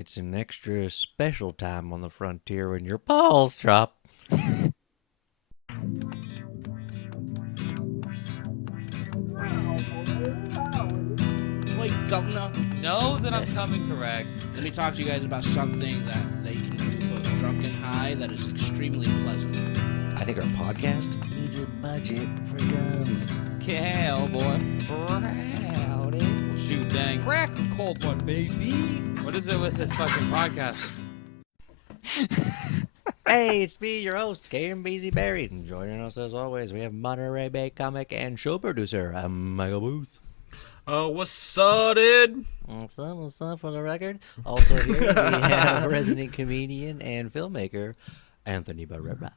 It's an extra special time on the frontier when your balls drop. Wait, Governor, Know that I'm coming correct. let me talk to you guys about something that you can do both drunk and high that is extremely pleasant. I think our podcast needs a budget for guns. Cowboy Rowdy. Well, shoot, dang. Crack a cold one, baby. What is it with this fucking podcast? Hey, it's me, your host, KMBZ Barry. And joining us as always, we have Monterey Bay comic and show producer, Michael Booth. What's up, dude? What's up for the record? Also here we have resident comedian and filmmaker, Anthony Barrera.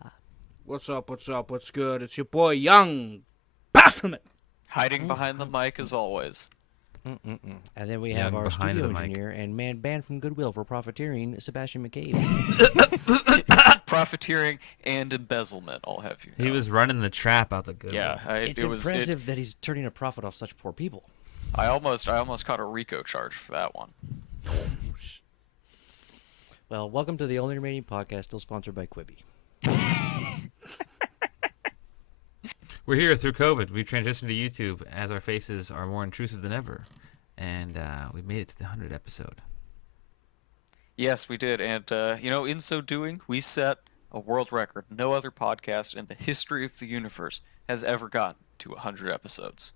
What's up, what's good? It's your boy, Young Baphomet. Hiding behind the mic as always. And then we have Young our behind studio the mic. engineer and man banned from Goodwill for profiteering, Sebastian McCain. Profiteering and embezzlement, I'll have you know. He was running the trap out the good. Yeah, It's impressive that he's turning a profit off such poor people. I almost caught a RICO charge for that one. Well, welcome to the only remaining podcast still sponsored by Quibi. We're here through COVID. We've transitioned to YouTube as our faces are more intrusive than ever, and we made it to the 100th episode. Yes, we did, and in so doing, we set a world record. No other podcast in the history of the universe has ever gotten to 100 episodes.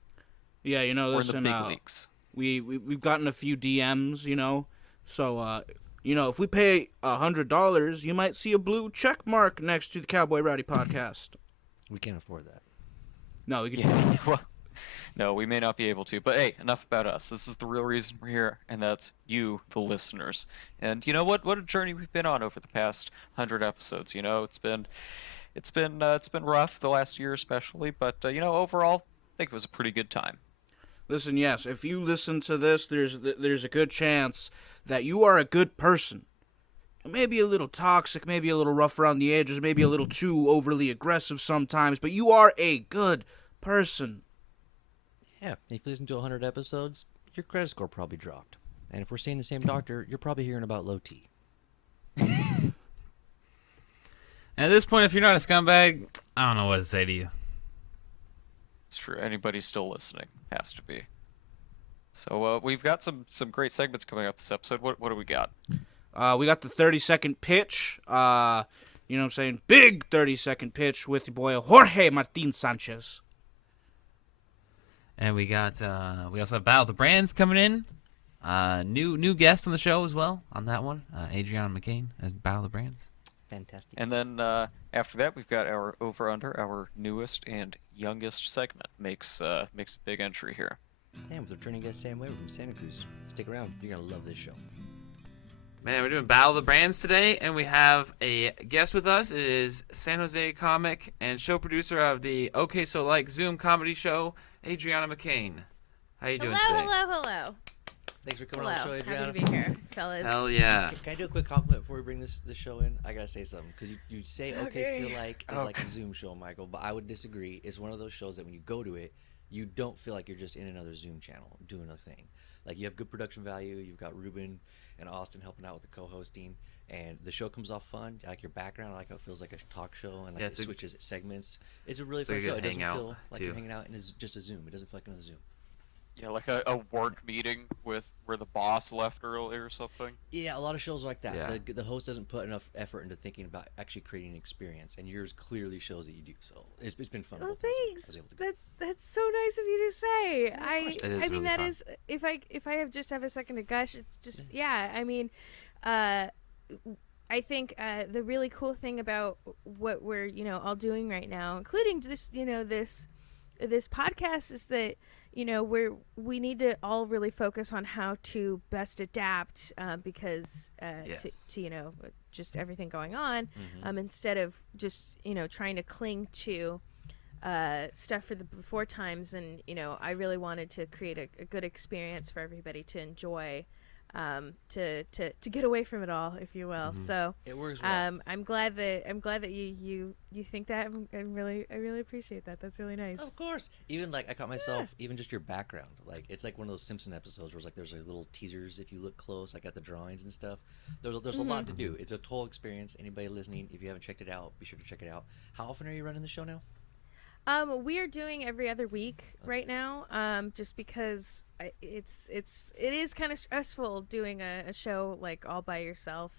Yeah, We're in the listen, big leagues. we've gotten a few DMs, so, if we pay $100, you might see a blue check mark next to the Cowboy Rowdy Podcast. We can't afford that. No, we can. Yeah, well, no, we may not be able to, but hey, enough about us. This is the real reason we're here, and that's you, the listeners. And you know what? What a journey we've been on over the past 100 episodes. It's been rough the last year especially, but overall, I think it was a pretty good time. Listen, yes, if you listen to this, there's a good chance that you are a good person. Maybe a little toxic, maybe a little rough around the edges, maybe a little too overly aggressive sometimes, but you are a good person. Yeah, if you listen to 100 episodes, your credit score probably dropped. And if we're seeing the same doctor, you're probably hearing about low T. And at this point, if you're not a scumbag, I don't know what to say to you. It's true. Anybody still listening has to be. So we've got some great segments coming up this episode. What do we got? We got the 30-second pitch. You know what I'm saying? Big 30-second pitch with your boy Jorge Martin Sanchez. And we also have Battle of the Brands coming in. New guest on the show as well on that one. Adrianna McCain as Battle of the Brands. Fantastic. And then after that, we've got our over-under, our newest and youngest segment makes a big entry here. And with returning guest Sam Weber from Santa Cruz. Stick around. You're going to love this show. Man, we're doing Battle of the Brands today, and we have a guest with us. It is San Jose comic and show producer of the Okay So Like Zoom comedy show, Adrianna McCain. How you doing today? Hello. Thanks for coming Hello. on the show, Adriana. Happy to be here, fellas. Hell yeah. Can I do a quick compliment before we bring this show in? I gotta say something because you say okay, Okay. so like it's like a Zoom show, Michael, but I would disagree. It's one of those shows that when you go to it, you don't feel like you're just in another Zoom channel doing a thing. Like you have good production value. You've got Ruben and Austin helping out with the co-hosting, and the show comes off fun. I like your background. I like how it feels like a talk show and like Yeah, it it's a- switches its segments. It's a really it's fun like a show. good It doesn't hangout, feel like you're too. hanging out and it's just a Zoom. It doesn't feel like another Zoom. Yeah, like a work meeting with where the boss left early or something. Yeah, a lot of shows are like that. Yeah. The host doesn't put enough effort into thinking about actually creating an experience, and yours clearly shows that you do. So it's been fun. Well, both times I thanks. was able to go. That's so nice of you to say. It is I mean really that fun. is if I have a second to gush, it's just yeah. I mean, I think the really cool thing about what we're all doing right now, including just this podcast, is that we need to all really focus on how to best adapt because Yes. to just everything going on, instead of just trying to cling to stuff for the before times. And I really wanted to create a good experience for everybody to enjoy to get away from it all, if you will. So It works well. I'm glad that you think that. I really appreciate that. That's really nice. Of course. Even like I caught myself, even just your background. Like it's like one of those Simpson episodes where it's like there's like little teasers if you look close. I got the drawings and stuff. There's a lot to do. It's a total experience. Anybody listening, if you haven't checked it out, be sure to check it out. How often are you running the show now? We are doing every other week right now, just because it is kind of stressful doing a show like all by yourself,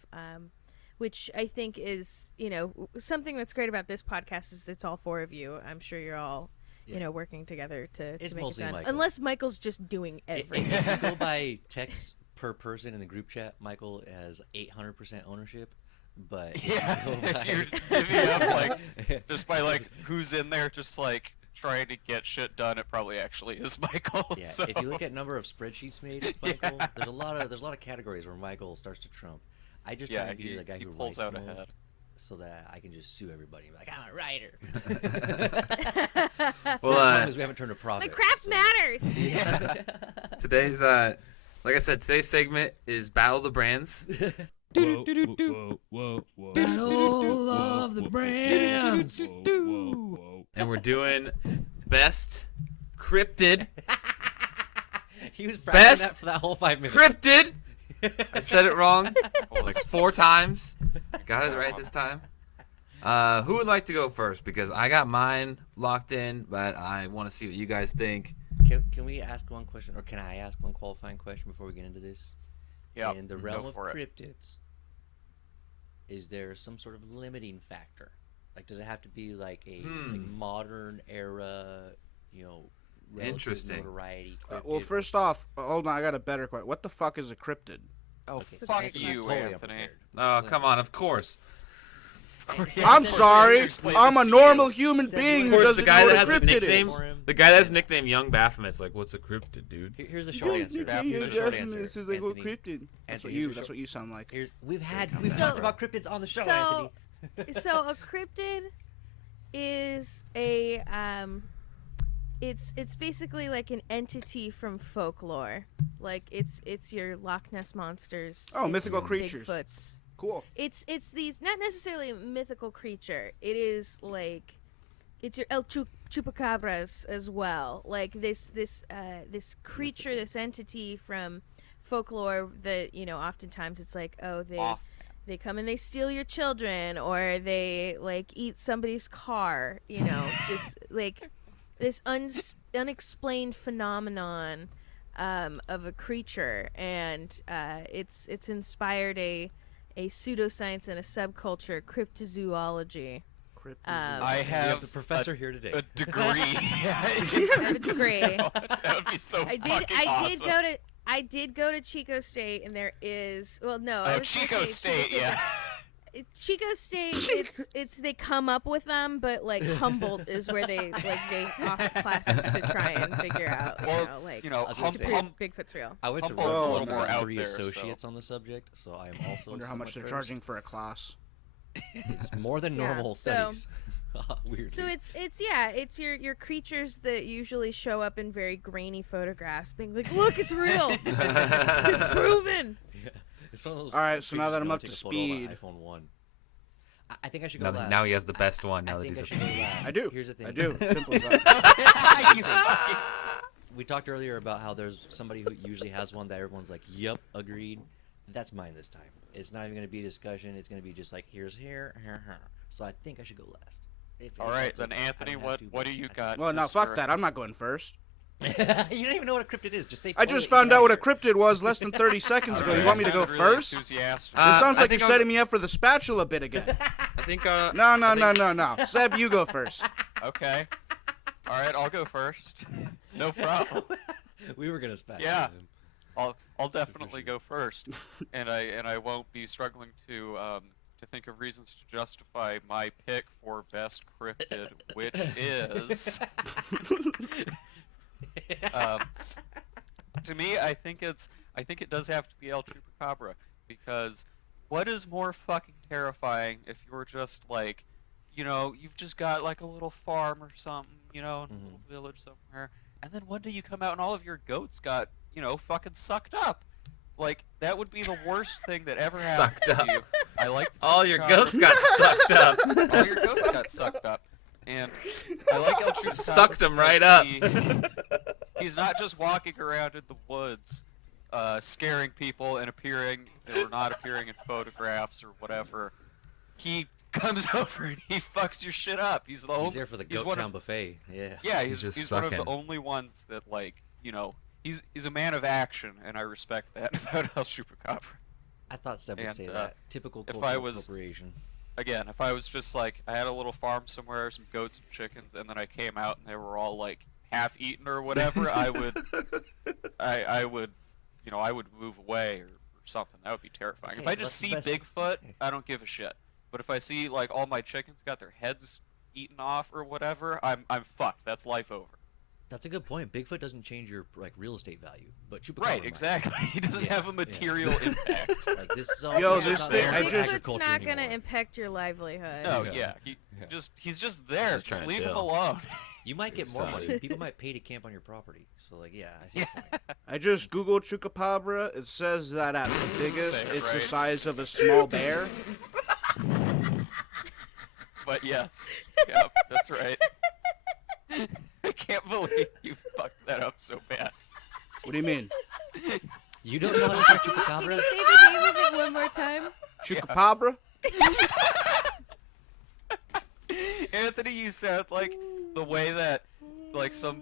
which I think is, something that's great about this podcast is it's all four of you. I'm sure you're all, working together to It's make it mostly done. Michael. Unless Michael's just doing everything. If you go by text per person in the group chat, Michael has 800% ownership. But if you divvy up like just by like who's in there, just like trying to get shit done, it probably actually is Michael. Yeah, So. if you look at number of spreadsheets made, it's Michael. There's a lot of categories where Michael starts to trump. I just try to be the guy he who pulls writes out most, ahead. so that I can just sue everybody. Like I'm a writer. Well, Because we haven't turned a profit. The craft so. matters. Yeah. today's like I said, today's segment is Battle of the Brands. Battle of the Brands. And we're doing best cryptid. He was practicing Best that for that whole 5 minutes. Cryptid. I said it wrong like 4 times. Got it right this time. Who would like to go first? Because I got mine locked in, but I want to see what you guys think. Can we ask one question, or can I ask one qualifying question before we get into this? Yeah. In the realm of cryptids, is there some sort of limiting factor? Like, does it have to be like a like modern era, relative Interesting. notoriety? Well, cryptid? first off, hold on, I got a better question. What the fuck is a cryptid? Okay, It's a Fuck great you, totally Anthony. unprepared. Oh, come on, of course. I'm sorry. explain I'm this a to normal you. human Said being Of who course, doesn't the guy know that what has a a cryptid nickname, is. For him. the guy that has a nickname Young Baphomet's like, what's a cryptid, dude? Here's the short answer. Here's the short answer. This is like, oh, Anthony. cryptid. That's Anthony, here's the that's short- what you sound like. We've So- talked about cryptids on the show, so- Anthony. So a cryptid is a it's basically like an entity from folklore. Like it's your Loch Ness monsters. Oh, it's mythical your creatures. Bigfoots. Cool. It's these, not necessarily a mythical creature. It is like it's your chupacabras as well. Like this creature, this entity from folklore that oftentimes it's like, oh, they come and they steal your children, or they like eat somebody's car. Just like this unexplained phenomenon of a creature, and it's inspired a pseudoscience and a subculture, cryptozoology. I We have have the professor here today. a degree. I have a degree. That would be so fucking awesome. I did go to Chico State, and there is I was gonna Chico say State, yeah. Chico State, it's they come up with them, but like Humboldt is where they offer classes to try and figure out, Well, I was gonna say, Bigfoot's real. I went to Humboldt's a Russell little and more got out 3 there, so. associates on the subject, so I am also. Wonder how much they're somewhat charging versed. for a class. It's more than Yeah, normal so- studies. Weird. So it's your creatures that usually show up in very grainy photographs, being like, look, it's real, it's proven. Yeah. It's one of those. All right, so now pictures that you I'm wanna up to take a photo of an speed. iPhone 1. I think I should go last. Now he has the best one. I Now that think he's I up should to go speed. last. I do. Here's the thing. I do. Simple as that. You fucking- We talked earlier about how there's somebody who usually has one that everyone's like, "Yep, agreed." That's mine this time. It's not even going to be a discussion. It's going to be just like, "Here's here." So I think I should go last. All right, then Anthony, what do you got? Well, now Mr. fuck that. I'm not going first. you don't even know what a cryptid is. Just say. I just found out what a cryptid was less than 30 seconds ago. You want me to go Sounded first? Really enthusiastic. It sounds I like think you're I'll- setting me up for the spatula bit again. I think. No. Seb, you go first. Okay. All right, I'll go first. No problem. We were gonna spat. Yeah. I'll definitely go first, and I won't be struggling to think of reasons to justify my pick for best cryptid, which is to me, I think it does have to be El Chupacabra, because what is more fucking terrifying if you're just like, you've just got like a little farm or something, in a little village somewhere, and then one day you come out and all of your goats got, fucking sucked up. Like, that would be the worst thing that ever happened Sucked up. to you. I like All your chupacabra. goats got sucked up. All your goats got sucked up. And I like El Chupacabra. Sucked 'em right because he's not just walking around in the woods, scaring people and appearing or not appearing in photographs or whatever. He comes over and he fucks your shit up. He's the only. He's there for the he's Goat one Town of- buffet. Yeah. Yeah, He's just he's one of the sucking. only ones that, like, you know, he's a man of action, and I respect that about El Chupacabra. I thought Seb would And, say that. Typical if cultural I was- appropriation. Again, if I was just like, I had a little farm somewhere, some goats and chickens, and then I came out and they were all like half-eaten or whatever, I would, I would, you know, I would move away or something. That would be terrifying. Okay, If I so just that's see the best- Bigfoot, I don't give a shit. But if I see like all my chickens got their heads eaten off or whatever, I'm fucked. That's life over. That's a good point. Bigfoot doesn't change your like real estate value, but Chupacabra Right, might. exactly. He doesn't Yeah, have a yeah. material impact. Like, this is all, Yo, this is this not thing- there I for just- Bigfoot's agriculture not gonna anymore. impact your livelihood. No, Yeah. yeah, Yeah. he's just there. Just Just trying to leave him chill. alone. You might get more Sorry. money. People might pay to camp on your property. So like, yeah, I see your point. I just googled chupacabra. It says that at the biggest, Say it it's the right. size of a small bear. But yes, yep, that's right. I can't believe you fucked that up so bad. What do you mean? You don't know how to say Can you Chupacabra? say the name of it one more time? Chupacabra? Anthony, you sound like the way that like some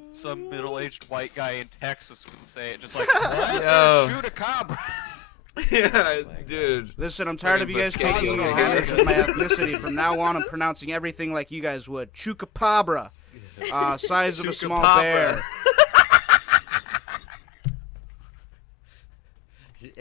middle-aged white guy in Texas would say it, just like, what? Yo. Shoot a cobra. Yeah, dude. Listen, I'm tired of you guys Fucking taking Muskego advantage here. of my ethnicity. From now on, I'm pronouncing everything like you guys would. Chupacabra. Size of a small Chupacabra. bear.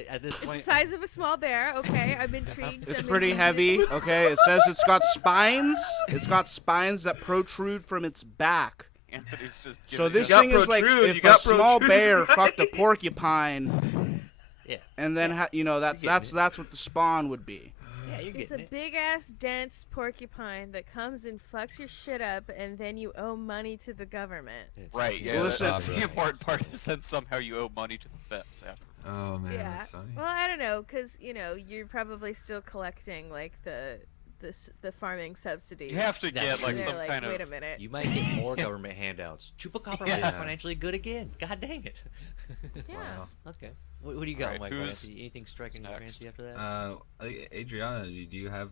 At this It's the point, size of a small bear. Okay, I'm intrigued. It's I'm pretty intrigued. heavy, okay? It says it's got spines. It's got spines that protrude from its back. Anthony's just So giving this us- thing is like protrude, if you a got small protrude. bear fucked a porcupine, yeah, and then that's what the spawn would be. yeah, you're It's a getting it. big ass dense porcupine that comes and fucks your shit up, and then you owe money to the government. It's- Right, yeah. Well, that's listen- the important part is then somehow you owe money to the vets after. Oh man, Yeah. that's funny. Well, I don't know, cause you're probably still collecting like the farming subsidies. You have to That's get like They're some like, kind wait a of. minute. You might get more government handouts. Chupacabra might Yeah. be financially good again. God dang it. Yeah. Wow. Okay. What do you got, Alright, Mike? who's Fancy? Anything striking your next? fancy after that? Adriana, do you have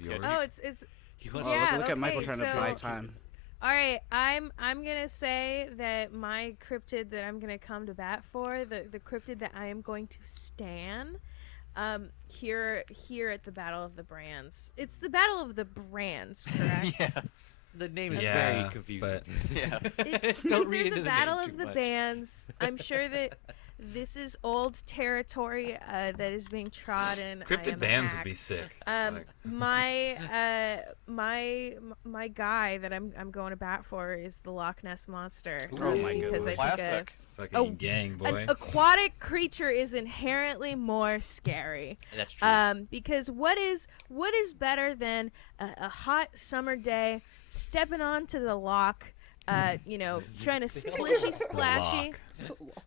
yours? Oh, it's He wants yeah, look at Michael okay, trying to so- buy time. all right. I'm gonna say that my cryptid that I'm gonna come to bat for, the cryptid that I am going to stan, here at the Battle of the Brands. It's the Battle of the Brands, correct? Yes. The name is Yeah, very confusing. Yes. It's, Don't read there's into a the battle name of too the much. bands. I'm sure that this is old territory that is being trodden. I Cryptid am bands would hacked. be sick. Um, Like, my guy that I'm going to bat for is the Loch Ness monster. Oh my because I goodness. think Classic. Fucking oh, gang boy. an aquatic creature is inherently more scary. That's true. Because what is better than a hot summer day, stepping onto the loch, trying to splishy splashy.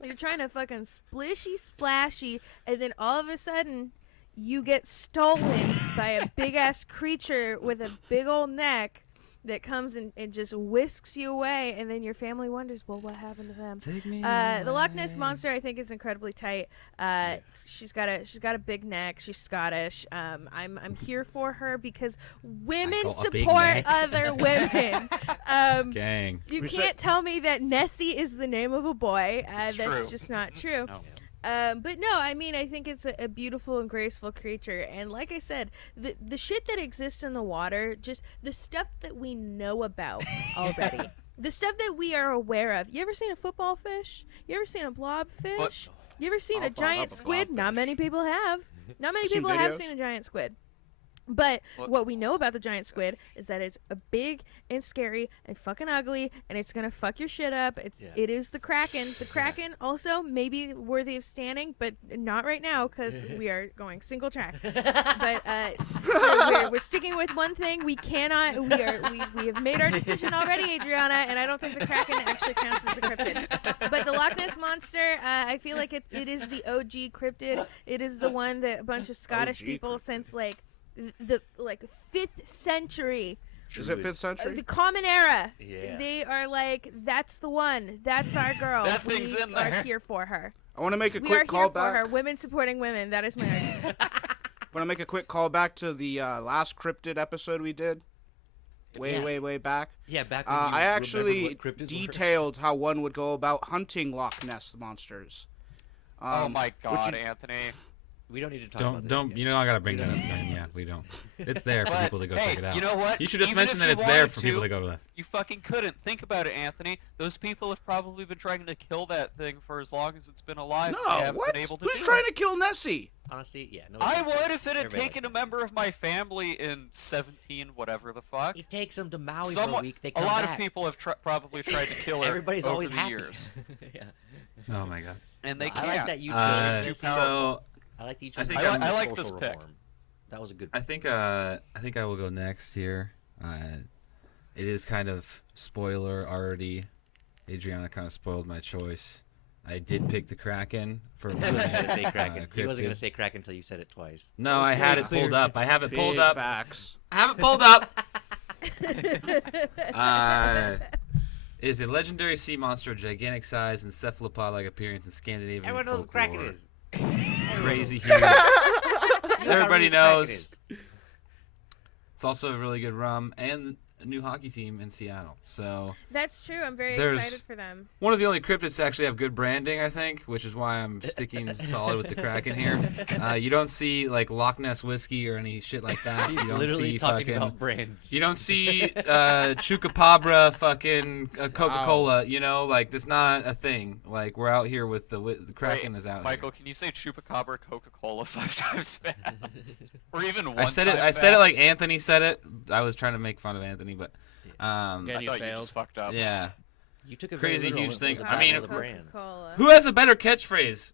You're trying to fucking splishy splashy, and then all of a sudden, you get stolen by a big ass creature with a big old neck that comes and just whisks you away, and then your family wonders, well, what happened to them? Take me The Loch Ness monster, I think, is incredibly tight. She's got a big neck. She's Scottish. I'm here for her because women Michael, a big support neck. other women. gang. You We can't tell me that Nessie is the name of a boy. It's That's true. just not true. No. But no, I mean, I think it's a beautiful and graceful creature. And like I said, the shit that exists in the water, just the stuff that we know about already. The stuff that we are aware of. You ever seen a football fish? You ever seen a blobfish? You ever seen I'll a follow giant up a squid? Not blobfish. many people have. Not many Seen people have videos? seen a giant squid. But what we know about the giant squid is that it's a big and scary and fucking ugly, and it's gonna fuck your shit up. It is the Kraken. The Kraken also may be worthy of standing, but not right now because we are going single track. But we're sticking with one thing. We cannot. We have made our decision already, Adriana, and I don't think the Kraken actually counts as a cryptid. But the Loch Ness monster, I feel like it is the OG cryptid. It is the one that a bunch of Scottish people since the 5th century. Is it 5th century? The Common Era. Yeah. They are like, that's the one. That's our girl. That thing's in We are there. here for her. I want to make a We are quick here call for her. back. Women supporting women. That is my argument. I want to make a quick call back to the last cryptid episode we did. Way back. Yeah, back when you I remembered actually what cryptids were. detailed how one would go about hunting Loch Ness monsters. Oh my God, you- Anthony. We don't need to talk about Don't this don't again. you know I gotta bring that up again. Yeah, we don't. It's there for But, people to go hey, check it out. you know what? You should just Even mention if that you it's there wanted for people to go there. You fucking couldn't. Think about it, Anthony. Those people have probably been trying to kill that thing for as long as it's been alive. They No, haven't what? been able to Who's do trying it. to kill Nessie? Honestly, yeah. No, I would if it had Everybody taken a likes member of my family in 17 whatever the fuck. it takes them to Maui for a Somewhat, week. They a come lot back. of people have probably tried to kill her Everybody's over always the happy. years, Yeah. Oh my god. and they I can't. like that you Uh, chose this. so I like that you I chose think this I'm- I like social this pick. reform. That was a good. I think I will go next here. It is kind of spoiler already. Adriana kind of spoiled my choice. I did pick the Kraken for He my wasn't gonna say Kraken. He wasn't cryptid. gonna say Kraken until you said it twice. No, I had it pulled up. I have it pulled Big up. facts. I have it pulled up. Is a legendary sea monster of gigantic size and cephalopod-like appearance in Scandinavian Everyone knows what Kraken folklore. is. Crazy huge. You know how Everybody rude Kraken knows. is. It's also a really good rum and a new hockey team in Seattle. So That's true. I'm very There's- excited for them. one of the only cryptids to actually have good branding, I think, which is why I'm sticking solid with the Kraken here. You don't see like Loch Ness whiskey or any shit like that. He's You don't literally see talking fucking. about brands. You don't see Chupacabra fucking Coca-Cola. You know, like that's not a thing. Like we're out here with the Kraken Wait, is out. Michael, Here. can you say Chupacabra Coca-Cola 5 times fast? Or even one I said it. time I said it fast? like Anthony said it. I was trying to make fun of Anthony, but I Again, you thought you failed. just fucked up. yeah. You took a Crazy very literal huge with thing. the I mean, battle of the brands. Coca-Cola. Who has a better catchphrase?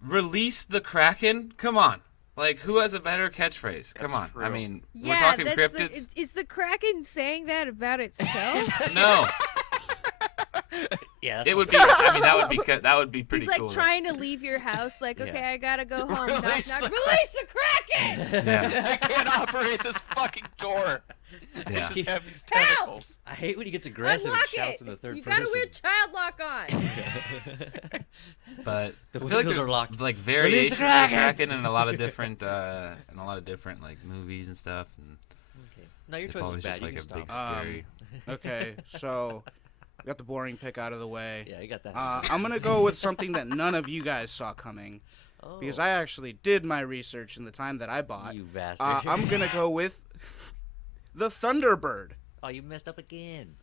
Release the Kraken? Come on. Like, who has a better catchphrase? Come That's on. I true. mean, we're Yeah, talking that's cryptids. is the Kraken saying that about itself? No, Yeah, it would be. I mean, that would be pretty He's like cool. trying to leave your house, like, Yeah. okay, I gotta go home. Knock, Release knock. the Release the Kraken! Yeah. I can't operate this fucking door. I Yeah. just have these Help! tentacles. I hate when he gets aggressive Unlock and shouts it. in the third You person. got a weird child lock on. But The I feel like windows there's are locked. like Release variations the of the Kraken! Kraken in a lot of different, like movies and stuff. And Okay. No, your it's choice always is bad. just You like can a big stop. scary. Okay, so we got the boring pick out of the way. Yeah, you got that. I'm gonna go with something that none of you guys saw coming oh, because I actually did my research in the time that I bought. you bastard. I'm gonna go with the Thunderbird. Oh, you messed up again.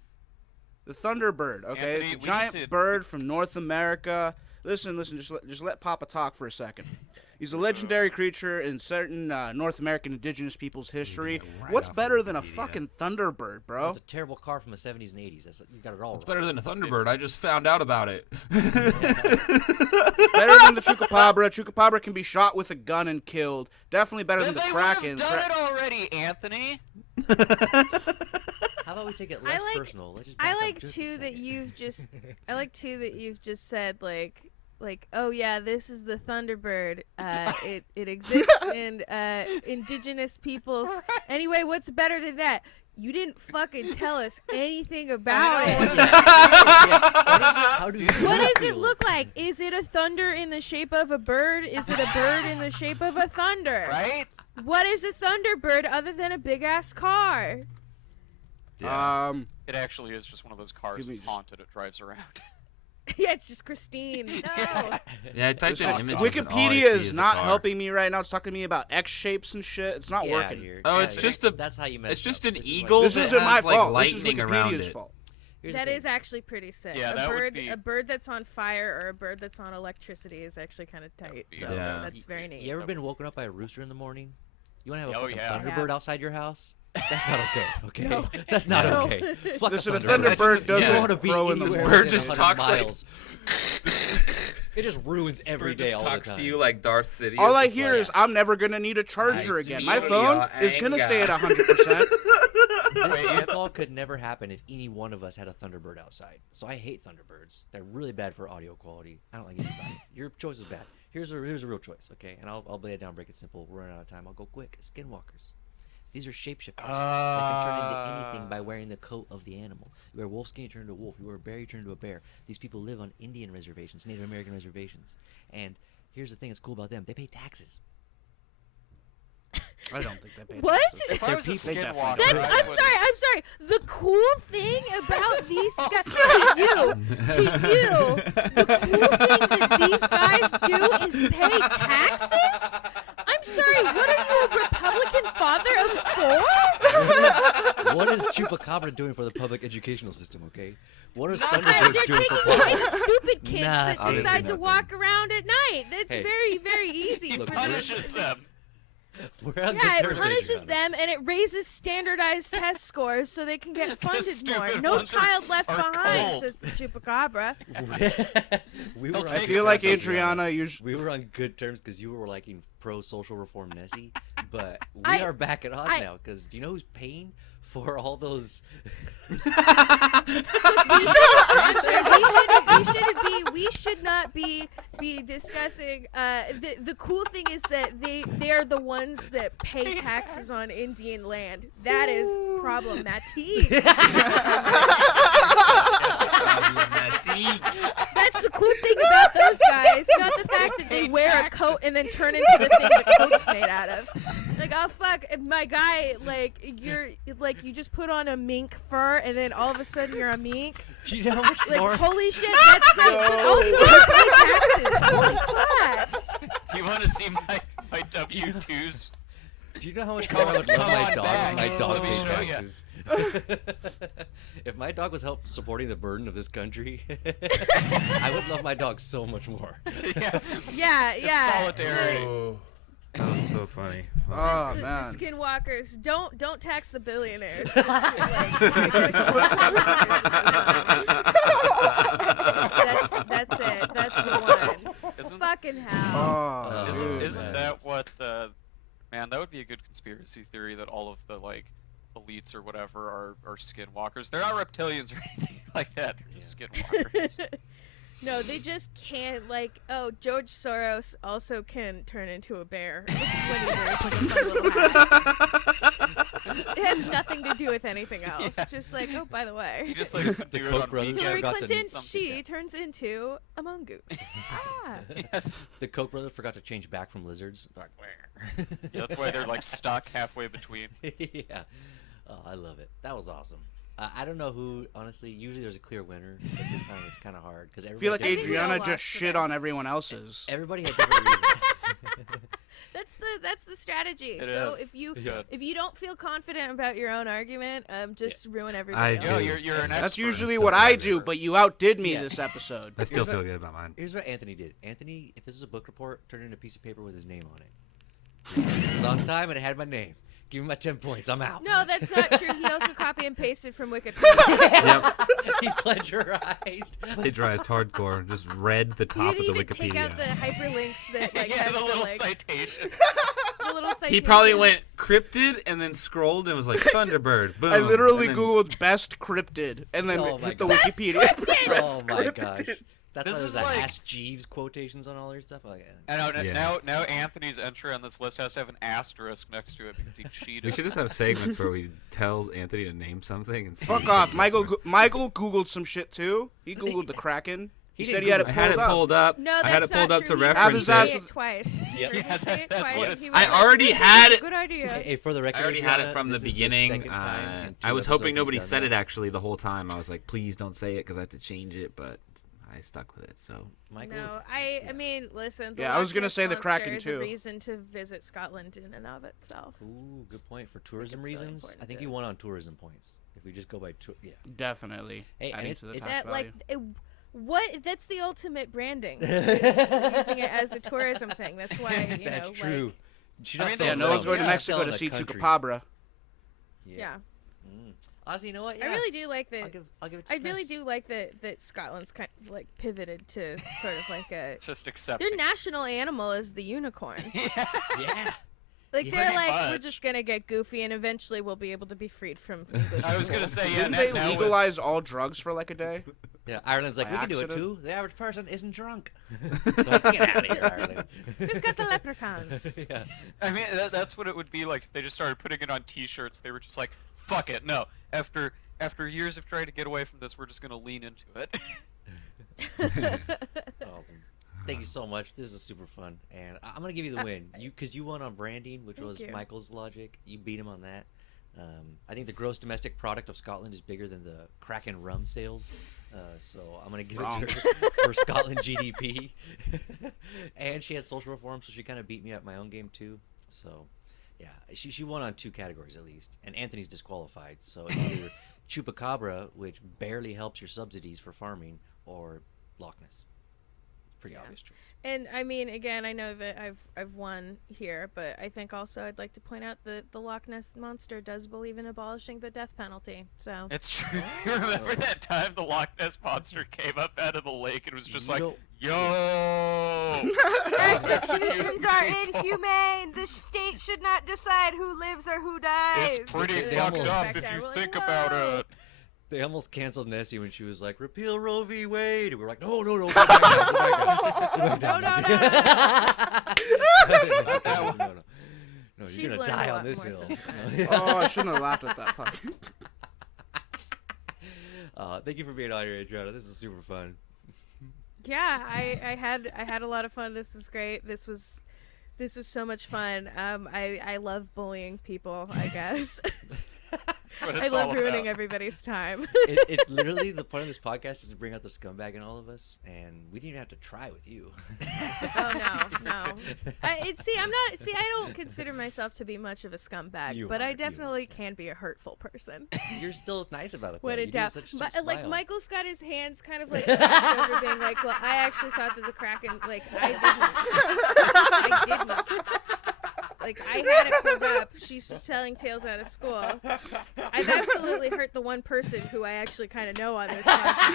The Thunderbird, okay? Anthony, It's we a need giant to- bird from North America. Listen, just let Papa talk for a second. He's a legendary creature in certain North American indigenous people's history. right What's off better than a Wikipedia. fucking Thunderbird, bro? That's a terrible car from the 70s and 80s. You got it all It's wrong. better than a Thunderbird. I just found out about it. Better than the Chupacabra. Chupacabra can be shot with a gun and killed. Definitely better Then than the they Kraken. would have done it already, Anthony. How about we take it less personal? Let's just I back up like just a too that second. you've just I like too that you've just said like oh yeah, this is the Thunderbird. It exists in indigenous peoples. Anyway, what's better than that? You didn't fucking tell us anything about it. How do you What does it feel? look like? Is it a thunder in the shape of a bird? Is it a bird in the shape of a thunder? Right? What is a Thunderbird other than a big ass car? It actually is just one of those cars Give me that's just- haunted. It drives around. Yeah, it's just Christine. No. Yeah, I typed in listen, images. and all I Wikipedia see is a not car. helping me right now. It's talking to me about X shapes and shit. It's not Get outta working. here. Oh, Get it's outta just here. a- That's how you mess It's just up. an This is why- eagle This that isn't my has, like, fault. This is lightning around Wikipedia's it. fault. Here's the That thing. is actually pretty sick. Yeah, a that would bird, be- a bird that's on fire or a bird that's on electricity is actually kind of tight. So Yeah. that's very neat. You ever been woken up by a rooster in the morning? You want to have a Oh, fucking yeah. Thunderbird outside your house? That's not okay. Okay, No. that's not No. okay. Fuck Listen, a Thunderbird. Thunderbird You doesn't don't want to be grow in the anywhere morning. within Bird just 100 talks like- miles. It just ruins every Bird day just all talks the time. to you like Darth Sidious. All I It's hear like, is I'm never gonna need a charger I again. My feel phone your is gonna stay at anger. 100%. This football could never happen if any one of us had a Thunderbird outside. So I hate Thunderbirds. They're really bad for audio quality. I don't like anybody. Your choice is bad. Here's a real choice, okay? And I'll lay it down, break it simple. We're running out of time. I'll go quick. Skinwalkers. These are shapeshifters. They can turn into anything by wearing the coat of the animal. You wear wolf skin, you turn into a wolf. You wear a bear, you turn into a bear. These people live on Indian reservations, Native American reservations. And here's the thing that's cool about them. They pay taxes. I don't think that paid What? taxes. If I was a They definitely skinwalker, don't. That's. I I'm would- sorry. I'm sorry. The cool thing about these guys, to you, the cool thing that these guys do is pay taxes. I'm sorry. What are you, a Republican father of four? What is Chupacabra doing for the public educational system, okay? What is They're Thunderbirds doing taking for away the stupid kids Nah, that obviously decide to nothing. walk around at night. That's Hey. very, very easy Look, for Punishes them. them. We're on Yeah, good it terms, punishes Adriana. them and it raises standardized test scores so they can get funded more. stupid No ones are- child left are behind, cold. says the Chupacabra. we They'll were take I on feel good like terms, Adriana, you We were on good terms because you were liking pro-social reform Nessie, but we I- are back at odds I- now because do you know who's paying for all those? We should not be discussing. The cool thing is that they are the ones that pay taxes on Indian land. That is problematic. That's the cool thing about those guys, not the fact that they wear a coat and then turn into the thing the coat's made out of. Like, oh fuck, my guy, like you just put on a mink fur and then all of a sudden you're a mink. Do you know how much Like, more? holy shit, that's great. But also, you pay taxes. Holy fuck. Do you want to see my W-2s? Do you know how much Come more I would love on my dog back. if my dog Let me paid show ya. taxes? If my dog was help supporting the burden of this country, I would love my dog so much more. Yeah. Yeah. Solidarity. Oh, that was so funny. Oh The man. skinwalkers, don't tax the billionaires. That's it. That's the one. Isn't, Fucking hell. Oh, isn't, dude. isn't that what? Man, that would be a good conspiracy theory that all of the like elites or whatever are skinwalkers. They're not reptilians or anything like that. They're just skinwalkers. No, they just can't. Like, oh, George Soros also can turn into a bear when he wears like a fun little hat. It has nothing to do with anything else. Yeah. Just like, oh, by the way, He just likes to The do it Koch on brothers weekends. Hillary forgot to Clinton, something. she turns into a mongoose. Ah. The Koch brothers forgot to change back from lizards. They're like, Yeah, that's why they're like stuck halfway between. yeah. Oh, I love it. That was awesome. I don't know who, honestly. Usually there's a clear winner, but this time it's kind of hard because I feel like think we all Adriana lost just shit today. on everyone else's. everybody had different reasons. That's the strategy. It So is. if you It's good. if you don't feel confident about your own argument, just ruin I everybody do. Yo, else. you're an That's expert. usually Still what I better. do, but you outdid me Yeah. this episode. I still Here's feel what- good about mine. Here's what Anthony did. Anthony, if this is a book report, turn it into a piece of paper with his name on it. It was on time and it had my name. Give me my 10 points. I'm out. No, that's not true. He also copy and pasted from Wikipedia. Yep. He plagiarized. Plagiarized hardcore. Just read the He top of didn't the even take out the Wikipedia. hyperlinks that like Yeah, has the little like, citation. the little He probably citation. went cryptid and then scrolled and was like Thunderbird. Boom. I literally and then- googled best cryptid and then Oh my hit the God. Wikipedia. Oh my gosh. That's This why there's is that like- Ask Jeeves quotations on all their stuff. Like, I know. Yeah. Now Anthony's entry on this list has to have an asterisk next to it because he cheated. We should just have segments where we tell Anthony to name something and see Fuck if off. he Michael comes up Michael googled some shit too. He googled the Kraken. He He said didn't he had it with. I had it pulled up. pulled up. No, I that's had it pulled not up true. to He reference his did ass- say it twice. Yep. He heard say it That's twice, what and it's- he was I like, already "This is had a it." Good idea. hey, for the record, I already had it Adriana, from the this is beginning. second time in I 2 was hoping episodes nobody he's said done it that. actually the whole time. I was like, please don't say it because I have to change it, but I stuck with it. So Michael, No, I mean, listen. The Yeah, I was Loch gonna Ness say the Monster Kraken, is too. A reason to visit Scotland in and of itself. Ooh, good point. For tourism it's really reasons, important I think to- you won on tourism points. If we just go by yeah. Definitely. Hey, and adding it- to the it's- tax That like value. what? That's the ultimate branding. Is using it as a tourism thing. That's why you That's know. true. Like, She's I not mean, selling Yeah, no one's going to she's Mexico selling to a see country. Chupacabra. Yeah. Mm. Honestly, you know what? Yeah. I really do like that. I'll give it to I really France. do like that Scotland's kind of like pivoted to sort of like a Just accept their it. national animal is the unicorn. Yeah. Yeah. Like Yeah. they're Pretty like we're much. just gonna get goofy and eventually we'll be able to be freed from English. I was rule. gonna say, yeah. Didn't they now with- legalize all drugs for like a day? Yeah, Ireland's like, By we can do it accident? too. The average person isn't drunk. Like, get out of here, Ireland. We've got the leprechauns. Yeah. I mean, that's what it would be like if they just started putting it on T-shirts. They were just like, "Fuck it, no." After years of trying to get away from this, we're just gonna lean into it. Awesome. Thank you so much. This is super fun, and I'm gonna give you the win. Because you won on branding, which Thank was you. Michael's logic. You beat him on that. I think the gross domestic product of Scotland is bigger than the Kraken rum sales. So I'm gonna give Wrong. it to her for Scotland GDP. And she had social reform, so she kind of beat me at my own game too. So yeah, she won on 2 categories at least, and Anthony's disqualified. So it's either Chupacabra, which barely helps your subsidies for farming, or Loch Ness. Pretty Yeah. obvious choice. And I mean, again, I know that I've won here, but I think also I'd like to point out that the Loch Ness monster does believe in abolishing the death penalty. So It's true. You remember that time the Loch Ness monster came up out of the lake and was just like, Nope. "Yo." executions are inhumane. The state should not decide who lives or who dies. It's pretty They fucked almost- up Back if down. you We're like, think about "Whoa." it. They almost canceled Nessie when she was like, "Repeal Roe v. Wade." And we were like, "No, no, no, go back down, go back down, go back down, No, Nessie." No, She's you're gonna learned a die lot on this more hill. since Oh, I shouldn't have laughed at that. Fuck. Thank you for being on here, Adriana. This is super fun. Yeah, I had a lot of fun. This was great. This was so much fun. I love bullying people, I guess. That's what I it's love all ruining about. everybody's time. It literally, the point of this podcast is to bring out the scumbag in all of us, and we didn't even have to try with you. Oh no. I don't consider myself to be much of a scumbag, You but are, I you definitely can be a hurtful person. You're still nice about it. When though. in You do doubt. such a But sweet like smile. Michael's got his hands kind of like crossed over, being like, "Well, I actually thought that the Kraken, like I didn't. Like I had it pulled up. She's just telling tales out of school. I've absolutely hurt the one person who I actually kind of know on this podcast,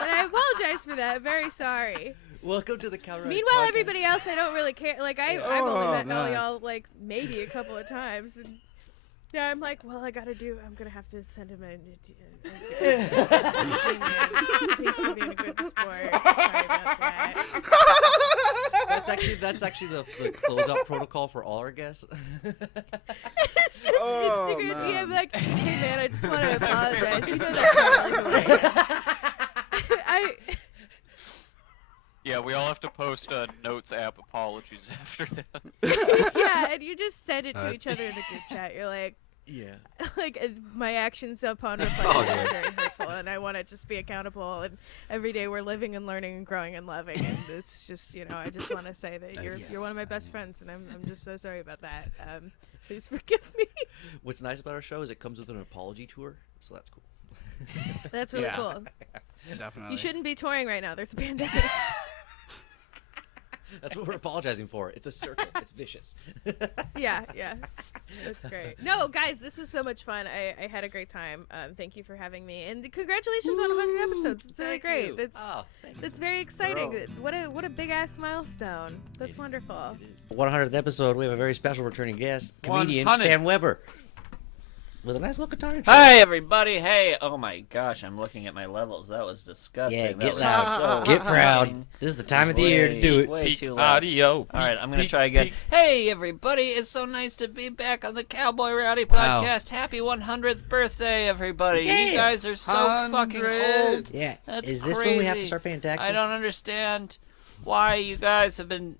and I apologize for that. I'm very sorry. Welcome to the Cowboy Rowdy Meanwhile, Podcast. everybody else, I don't really care. Like I've Oh, only met all man. y'all like maybe a couple of times, and yeah, I'm like, well, I'm gonna have to send him an Instagram. Thanks for being a good sport. Sorry about that. That's actually the closeout protocol for all our guests. It's just Oh, Instagram man. DM like, hey man, I just want to apologize. You know that's not really who I am. Yeah, we all have to post notes app apologies after this. Yeah, and you just send it to That's- each other in the group chat. You're like, Yeah. my actions upon all reflection are good. very hurtful, and I want to just be accountable. And every day we're living and learning and growing and loving, and it's just, I just want to say that you're one of my best friends, and I'm just so sorry about that. Please forgive me. What's nice about our show is it comes with an apology tour, so that's cool. That's really Yeah. cool. Definitely. You shouldn't be touring right now. There's a pandemic. That's what we're apologizing for. It's a circle. It's vicious. Yeah. That's great. No, guys, this was so much fun. I had a great time. Thank you for having me, and congratulations on 100 episodes. It's really Thank great. you. That's Oh, thank you. that's very exciting. Bro. What a big ass milestone. That's wonderful. 100th episode, we have a very special returning guest, comedian 100. Sam Weber, with a nice little guitar. intro. Hi everybody! Hey, oh my gosh, I'm looking at my levels. That was disgusting. Yeah, That get was loud, so get proud. fucking This is the time of the year to do it. Way Peak too loud. audio. All right, I'm gonna Peak, try again. peak. Hey everybody! It's so nice to be back on the Cowboy Rowdy Wow. Podcast. Happy 100th birthday, everybody! Yeah. You guys are so fucking 100. old. Yeah. That's is this when we have to crazy. start paying taxes? I don't understand why you guys have been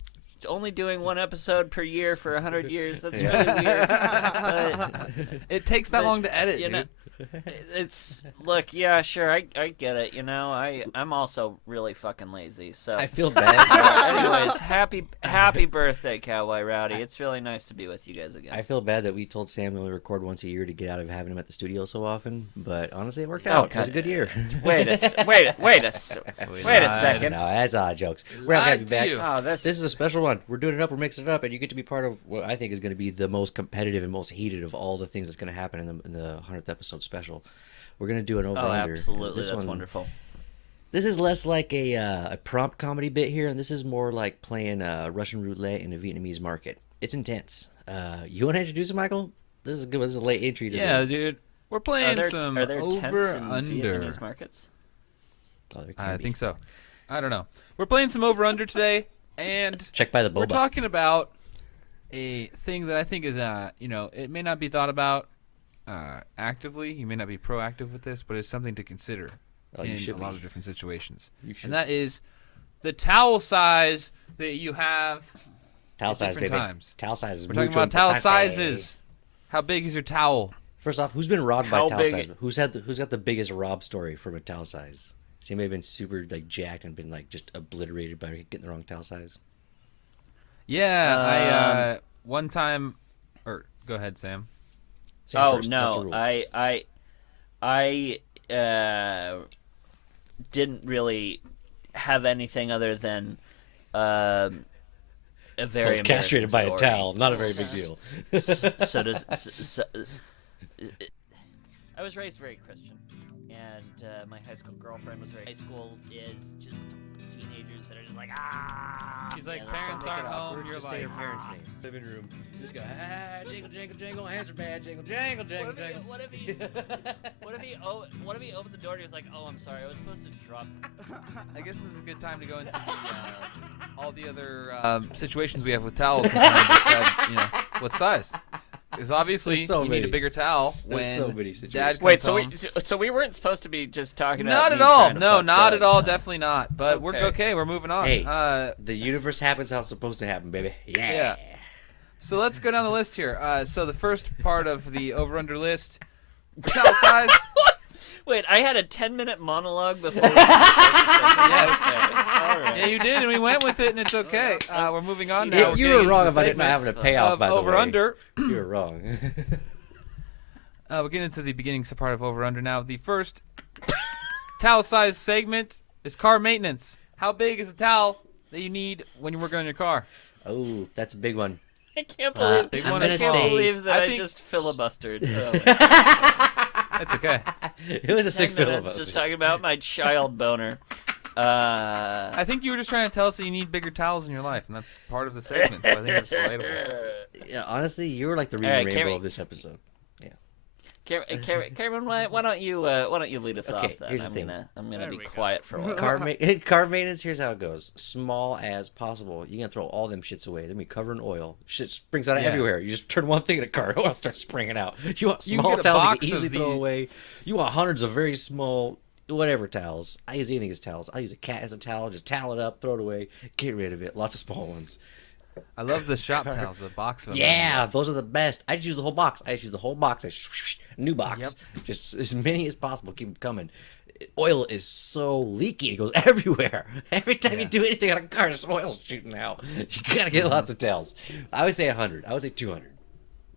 only doing one episode per year for 100 years. That's really weird. But It takes that But, long to edit, you know, dude. It's look, yeah, sure, I get it. You know, I'm also really fucking lazy. So I feel bad. anyways, happy birthday, Cowboy Rowdy. It's really nice to be with you guys again. I feel bad that we told Sam we only record once a year to get out of having him at the studio so often, but honestly, it worked Oh, out. It God. was a good year. Wait a second. No, that's all jokes. We're happy to be back. Oh, This is a special one. We're doing it up. We're mixing it up, and you get to be part of what I think is going to be the most competitive and most heated of all the things that's going to happen in the 100th episode special. We're going to do an over Oh, under. absolutely. This That's one- wonderful. This is less like a prompt comedy bit here, and this is more like playing Russian roulette in a Vietnamese market. It's intense. You want to introduce it, Michael? This is good. This is a late entry. To Yeah, the... dude. We're Are playing there, some are there tents over in under. Vietnamese markets? Oh, there can I be. think so. I don't know. We're playing some over under today, and Check by the we're boba. talking about a thing that I think is, it may not be thought about actively. You may not be proactive with this, but it's something to consider Oh, you in should a lot be. of different situations. You should. And that is the towel size that you have Towel at size, different baby. times. Towel size is We're talking mucho about towel importante. sizes. How big is your towel? First off, who's been robbed by How towel big- size? Who's got the biggest rob story from a towel size? Has anybody been super like jacked and been like just obliterated by getting the wrong towel size? Yeah, I one time, or go ahead, Sam. Sam Oh first, that's the no, rule. I didn't really have anything other than a very I was castrated embarrassing by a story. towel. Not a very big deal. So does I was raised very Christian, and my high school girlfriend was very. High school is just teenagers that are just like She's like, let's parents make it aren't home. awkward. You're Just like, say your parents' name. Living room. Just go, jingle, jingle, jingle, hands are bad, jingle, jingle, jingle, jingle. What if he opened the door and he was like, "Oh, I'm sorry, I was supposed to drop." I guess this is a good time to go into all the other situations we have with towels. And kind of describe, what size? Because obviously There's so you need a many. bigger towel There's when so many situations. dad comes Wait, home. so we weren't supposed to be just talking about Not me at all. trying to No, fuck not Doug. at all. Definitely not. But we're Okay. okay. We're moving on. Hey, the universe happens how it's supposed to happen, baby. Yeah. Yeah. So let's go down the list here. So the first part of the over/under list, towel size. Wait, I had a 10-minute monologue before. We yes. All right. Yeah, you did, and we went with it, and it's okay. We're moving on now. We're You getting were into wrong the about it not segments having a payoff, of by the way. over/under. You were wrong. We're getting into the beginning part of over/under now. The first towel size segment is car maintenance. How big is a towel that you need when you're working on your car? Oh, that's a big one. I can't believe. Big I'm one gonna I is can't small. say- believe that I I, think- just filibustered. That's okay. It was a 10 sick minutes filibuster. just talking about my child boner. I think you were just trying to tell us that you need bigger towels in your life, and that's part of the segment. So I think it's relatable. Yeah, honestly, you were like the All Reading right, Rainbow Carrie. of this episode. Cameron, why don't you lead us Okay, off then? here's the I'm thing. gonna There be we go. quiet for a while. Car maintenance, here's how it goes. Small as possible. You're going to throw all them shits away. Then we cover in oil. Shit springs out of Yeah. everywhere. You just turn one thing in a car, oil starts springing out. You want You can small get a towels you box can of easily throw these- away. You want hundreds of very small, whatever towels. I use anything as towels. I use a cat as a towel. Just towel it up, throw it away, get rid of it. Lots of small ones. I love the shop towels, the box of them. Yeah, those are the best. I just use the whole box. New box. Yep. Just as many as possible. Keep them coming. Oil is so leaky. It goes everywhere. Every time you do anything on a car, there's oil shooting out. You gotta get lots of towels. I would say 100. I would say 200.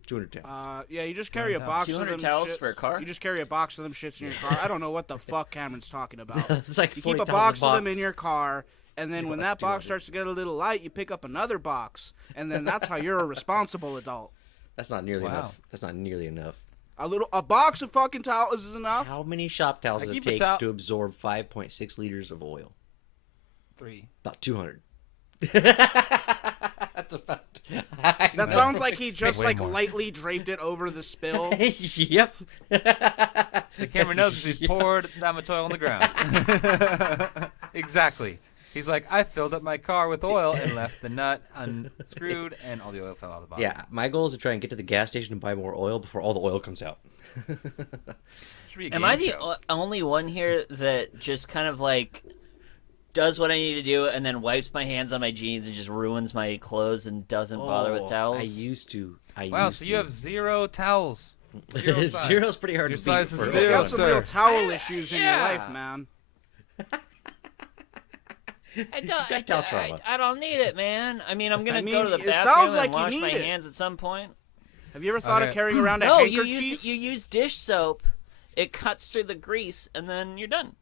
200 towels. Yeah, you just carry a box of 200 them towels shit. for a car? You just carry a box of them shits in your car. I don't know what the fuck Cameron's talking about. It's like You 40 keep a towels in box of them in box. your car, and then when that box 200. starts to get a little light, you pick up another box, and then that's how you're a responsible adult. That's not nearly Wow. enough. That's not nearly enough. A box of fucking towels is enough. How many shop towels I does it keep a take towel- to absorb 5.6 liters of oil? 3. About 200. That's about. That sounds like he just way like more. lightly draped it over the spill. Yep. So Cameron knows he's poured that much oil on the ground. Exactly. He's like, I filled up my car with oil and left the nut unscrewed, and all the oil fell out of the bottom. Yeah, my goal is to try and get to the gas station and buy more oil before all the oil comes out. Should be a Am I game the show. only one here that just kind of like does what I need to do and then wipes my hands on my jeans and just ruins my clothes and doesn't bother with towels? I used to. Wow, so you have 0 towels. Zero size. Zero's pretty hard Your to size beat. is for zero, You got everyone. some sir. real towel issues in your yeah. life, man. I don't, got towel trauma. I don't need it, man. I mean, I'm gonna I mean, go to the it bathroom sounds like and you wash need my it. hands at some point. Have you ever thought of Okay. carrying around a No, you handkerchief? use dish soap. It cuts through the grease, and then you're done.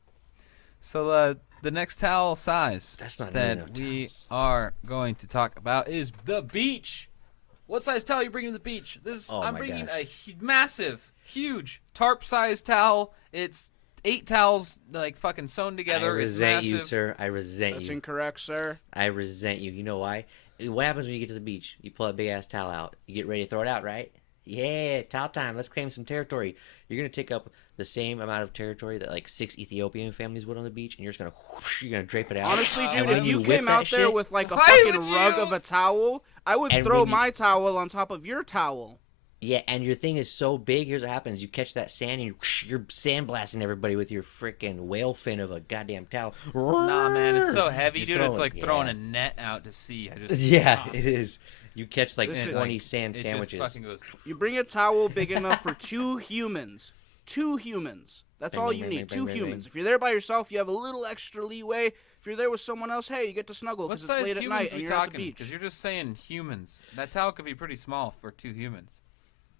So the next towel size That's not that nearly enough we towels. are going to talk about is the beach. What size towel are you bringing to the beach? Oh I'm my bringing gosh. a massive, huge tarp-sized towel. It's 8 towels like fucking sewn I together. It's resent you, massive. sir. I resent That's you. incorrect, sir. I resent you. You know why? What happens when you get to the beach? You pull that big ass towel out. You get ready to throw it out, right? Yeah, towel time. Let's claim some territory. You're gonna take up the same amount of territory that like 6 Ethiopian families would on the beach, and you're just gonna whoosh, you're gonna drape it out. Honestly, And dude, when if you whip came that out there shit- with like a Why fucking would rug you? of a towel, I would And throw when you- my towel on top of your towel. yeah, and your thing is so big. Here's what happens: you catch that sand, and you're sandblasting everybody with your freaking whale fin of a goddamn towel. Nah, man, it's so heavy, You're dude. It's throwing- like throwing yeah. a net out to sea. I just Yeah, ah, it is. You catch like This is 20 like- sand it sandwiches. Just fucking goes. You bring a towel big enough for 2 humans. 2 humans. That's Bang, all bang, you bang, need. bang, 2 bang, humans. bang. If you're there by yourself, you have a little extra leeway. If you're there with someone else, hey, you get to snuggle What because it's size late at humans night are and we you're at the talking? beach. Because you're just saying humans. That towel could be pretty small for 2 humans.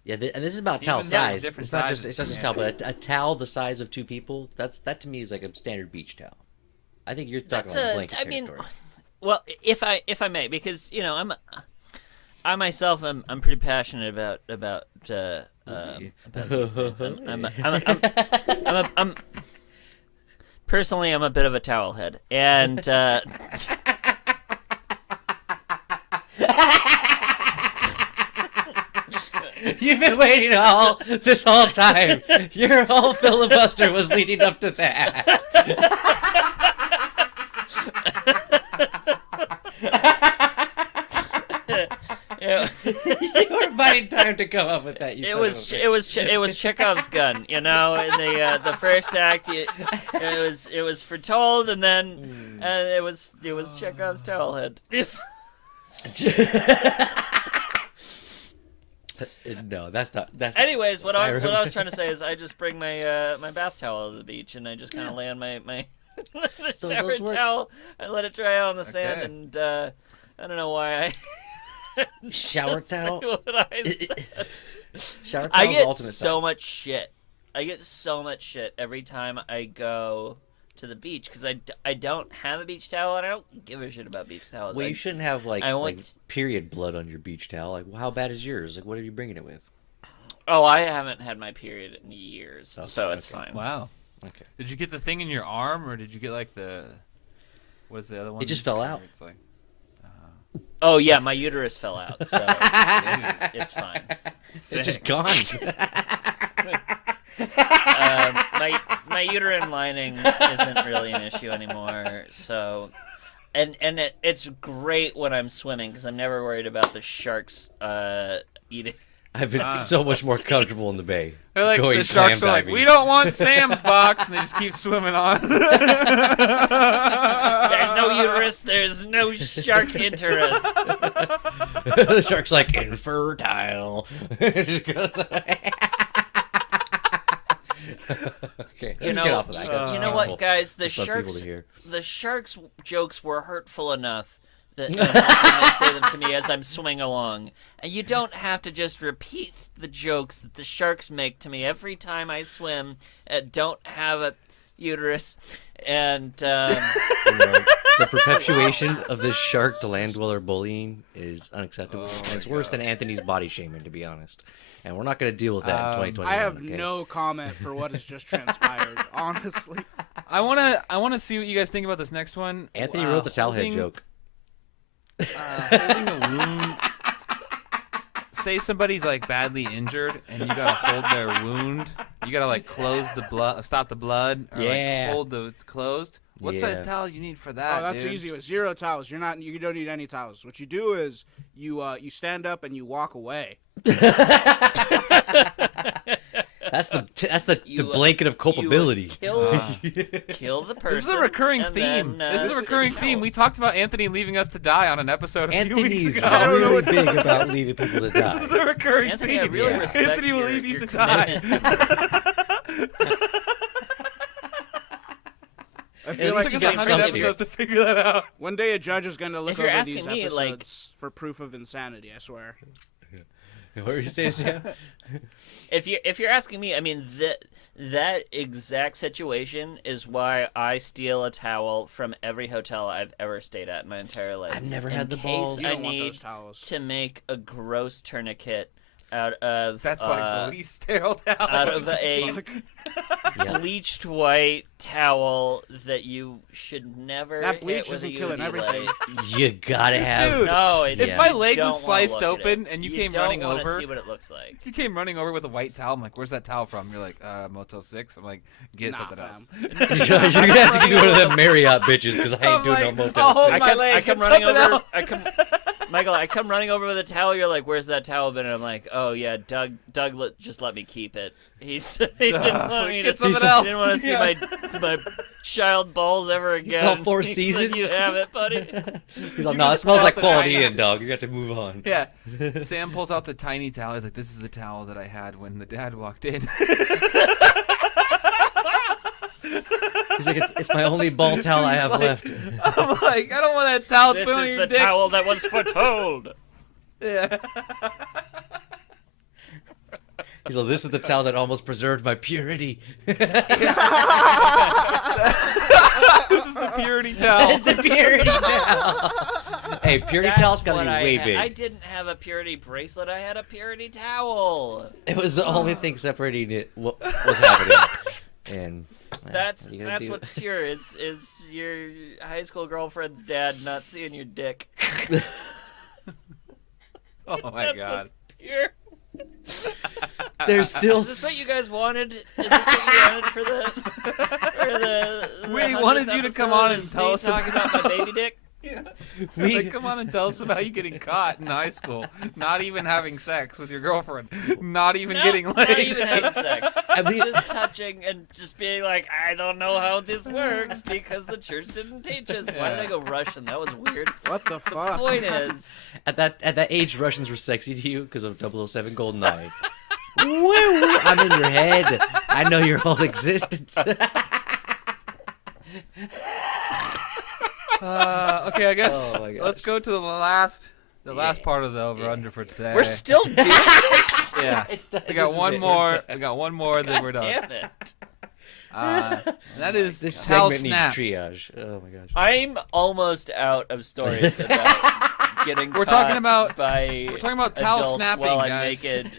Yeah, and this is about towel Humans have size. different It's not sizes, just yeah. towel, but a towel the size of 2 people. That to me is like a standard beach towel. I think you're talking That's like a. blanket I mean, territory. well, if I may, because I myself I'm pretty passionate about these things. I'm personally I'm a bit of a towel head, and You've been waiting this whole time. Your whole filibuster was leading up to that. yeah, You were biding time to come up with that. You it son was of a it bitch. was it was Chekhov's gun, in the first act. It was foretold, and then it was Chekhov's towel head. No, that's not. That's Anyways, what I Siren. was trying to say is I just bring my my bath towel to the beach, and I just kind of lay on my the Those shower work. towel. I let it dry out on the sand, Okay. and I don't know why I shower just say towel. what I said. Shower I towel's get ultimate so size. much shit. I get so much shit every time I go to the beach because I don't have a beach towel, and I don't give a shit about beach towels. Well, I- you shouldn't have like, I like want- period blood on your beach towel. Like, how bad is yours? Like, what are you bringing it with? Oh, I haven't had my period in years, Okay, so it's okay. fine. Wow. Okay. Did you get the thing in your arm, or did you get like the? What is the other one? It just fell out. It's like. Oh yeah, my uterus fell out, so it's fine. It's just gone. My uterine lining isn't really an issue anymore. So, and it's great when I'm swimming because I'm never worried about the sharks eating. I've been so much more comfortable in the bay. They're like going the sharks clam are like, diving. we don't want Sam's box, and they just keep swimming on. There's no uterus. There's no shark interest. The shark's like infertile. It just goes away. Okay, let's get off of that. That's You know painful what, guys? The for some people sharks. to hear. The sharks' jokes were hurtful enough that when they say them to me as I'm swimming along, and you don't have to just repeat the jokes that the sharks make to me every time I swim. Don't have a uterus, and You know, the perpetuation of this shark to land dweller bullying is unacceptable. And it's worse than Anthony's body shaming, to be honest. And we're not going to deal with that in 2021. I have okay? no comment for what has just transpired, honestly. I wanna see what you guys think about this next one. Anthony wrote the towel head holding- joke. Holding a wound. Say somebody's like badly injured, and you gotta hold their wound. You gotta like close the blood, stop the blood, or Yeah. like hold the it's closed. What size Yeah. towel you need for that? Oh, that's dude? easy with 0 towels. You don't need any towels. What you do is you stand up and you walk away. That's the You, blanket of culpability. Kill the person. This is a recurring and theme. then, This is a recurring theme. We talked about Anthony leaving us to die on an episode a few weeks Anthony's ago. really big about leaving people to die. This is a recurring Anthony, theme. I really respect Anthony will your- leave you your to die. I It feel looks like It took you us got 100 something episodes to figure that out. one day a judge is going to look If you're over asking these me, episodes like- for proof of insanity, I swear. What were you saying, Sam? If you're asking me, I mean that exact situation is why I steal a towel from every hotel I've ever stayed at in my entire life. I've never in had the case balls. You I don't want those need towels. to make a gross tourniquet out of That's like the least sterile towel. out of a Yeah. bleached white towel that you should never That hit bleach with a isn't killing UV everything. light. You gotta have. Dude, No, it, If you my leg don't was wanna sliced look at open it. and you you came don't running wanna over- see what it looks like. You came running over with a white towel. I'm like, "Where's that towel from?" You're like, "Motel 6." I'm like, "Get Nah, something else." fam. You're gonna have to give me one of them Marriott bitches because I ain't I'm doing like, no I'll Motel hold 6. my leg, I come get running something over. else. Michael, I come running over with a towel. You're like, "Where's that towel been?" And I'm like, "Oh yeah, Doug just let me keep it. He didn't want me Get to. something He else. didn't want to see my child balls ever again." all 4 He said, seasons. "You have it, buddy." He's like, You no, it just smells pull like out the quality tiny- in, dog. You got to move on. Yeah. Sam pulls out the tiny towel. He's like, "This is the towel that I had when the dad walked in." He's like, it's my only ball towel I have like- left. I'm like, "I don't want that towel This spoon on is your the dick." towel that was foretold. Yeah. He's like, this is the towel that almost preserved my purity. This is the purity towel. It's a purity towel. Hey, purity That's towel's gotta what be I way had. big. I didn't have a purity bracelet. I had a purity towel. It was the only thing separating it. What was happening? And That's what are you gonna do? what's pure is your high school girlfriend's dad not seeing your dick. Oh my That's god. what's pure. There's still. Is this what you guys wanted? Is this what you wanted for the We 100th wanted you to come on and episode? Is tell me us talking about my baby dick. Like, come on and tell us about you getting caught in high school, not even having sex with your girlfriend, not even No, getting laid. not even having sex. I mean- just touching and just being like, I don't know how this works because the church didn't teach us. Why did I go Russian? That was weird. What the fuck? Point is, At that age, Russians were sexy to you because of 007 GoldenEye. Woo! I'm in your head. I know your whole existence. Okay, I guess Oh my gosh. let's go to the last part of the over under for today. we're still doing this. yeah. We This got is one it. more. We got one more, then we're God done. damn it. That is This towel segment needs snaps. triage. Oh my gosh. I'm almost out of stories about getting We're caught talking about- by we're talking about towel adults snapping, while I'm guys. naked.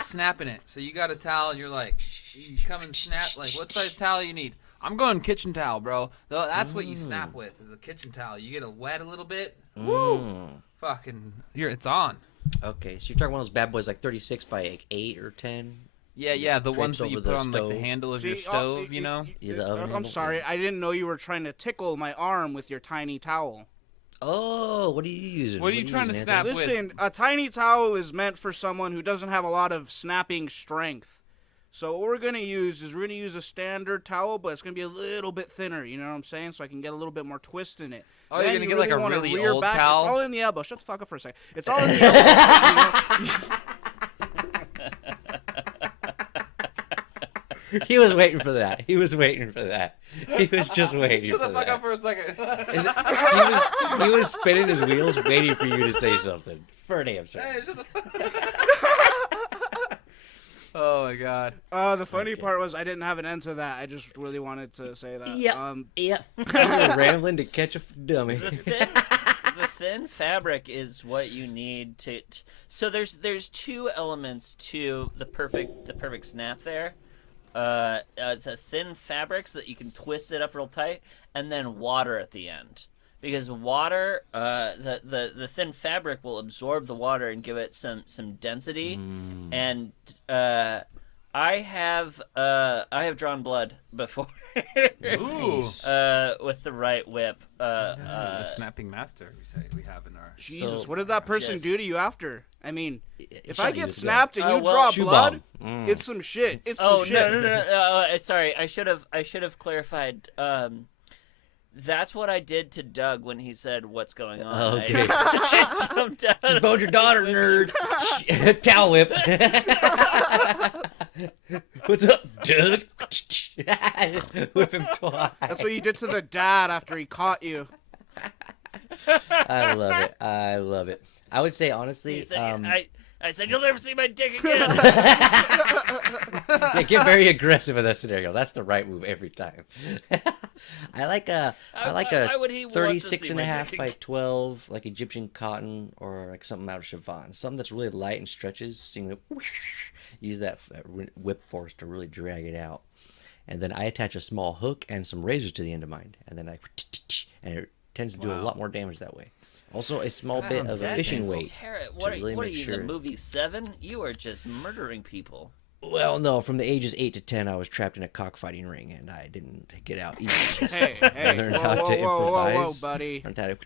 Snapping it. So you got a towel, and you're like, you come and snap. Like, what size towel you need? I'm going kitchen towel, bro. That's what you snap with, is a kitchen towel. You get it wet a little bit. Woo! Fucking, it's on. Okay, so you're talking one of those bad boys like 36 by like 8 or 10? Yeah, the Drapes ones that you over put the on like the stove. handle of your See, stove, you know? Yeah, the oven I'm handle, sorry. yeah. I didn't know you were trying to tickle my arm with your tiny towel. Oh, what are you using? What are you trying to using, snap Anthony? with? Listen, a tiny towel is meant for someone who doesn't have a lot of snapping strength. So what we're gonna use is a standard towel, but it's gonna be a little bit thinner. You know what I'm saying? So I can get a little bit more twist in it. Oh, you're Then gonna you get like a wanna really rear old back. towel? It's all in the elbow. Shut the fuck up for a second. It's all in the elbow. He was waiting for that. He was waiting for that. He was just waiting Shut for the fuck that. up for a second. He was spinning his wheels waiting for you to say something. For an answer. Hey, shut the fuck Oh my god. The funny part was I didn't have an end to that. I just really wanted to say that. Yeah. Yep. You're rambling to catch a dummy. The thin fabric is what you need to. So there's two elements to the perfect snap there. The thin fabric so that you can twist it up real tight, and then water at the end. Because water, the thin fabric will absorb the water and give it some density. And I have drawn blood before. Ooh. With the right whip. This is the snapping master we have in our Jesus, So, what did that person just- do to you after? I mean, if Shut I you get with the snapped and Oh, you well- draw Shoe blood, bomb. it's some shit. It's Oh some shit. no! Sorry, I should have clarified. That's what I did to Doug when he said, "What's going on?" Okay. I jumped out Just of boned your the daughter, window. nerd. Towel whip. What's up, Doug? Whip him twice. That's what you did to the dad after he caught you. I love it. I love it. I would say honestly, He said, I said, "You'll never see my dick again." yeah, get very aggressive in that scenario. That's the right move every time. I like a Why would he want to 36 see and a my half dick? by 12, like Egyptian cotton or like something out of chiffon. Something that's really light and stretches. So you know, use that whip force to really drag it out. And then I attach a small hook and some razors to the end of mine. And then and it tends to do a lot more damage that way. Also, a small bit of a That fishing is weight. What, really what are make you, sure- the movie 7? You are just murdering people. Well, no, from the ages 8 to 10, I was trapped in a cockfighting ring, and I didn't get out easy. Hey, I learned how to whoa, improvise. buddy. Learned how to...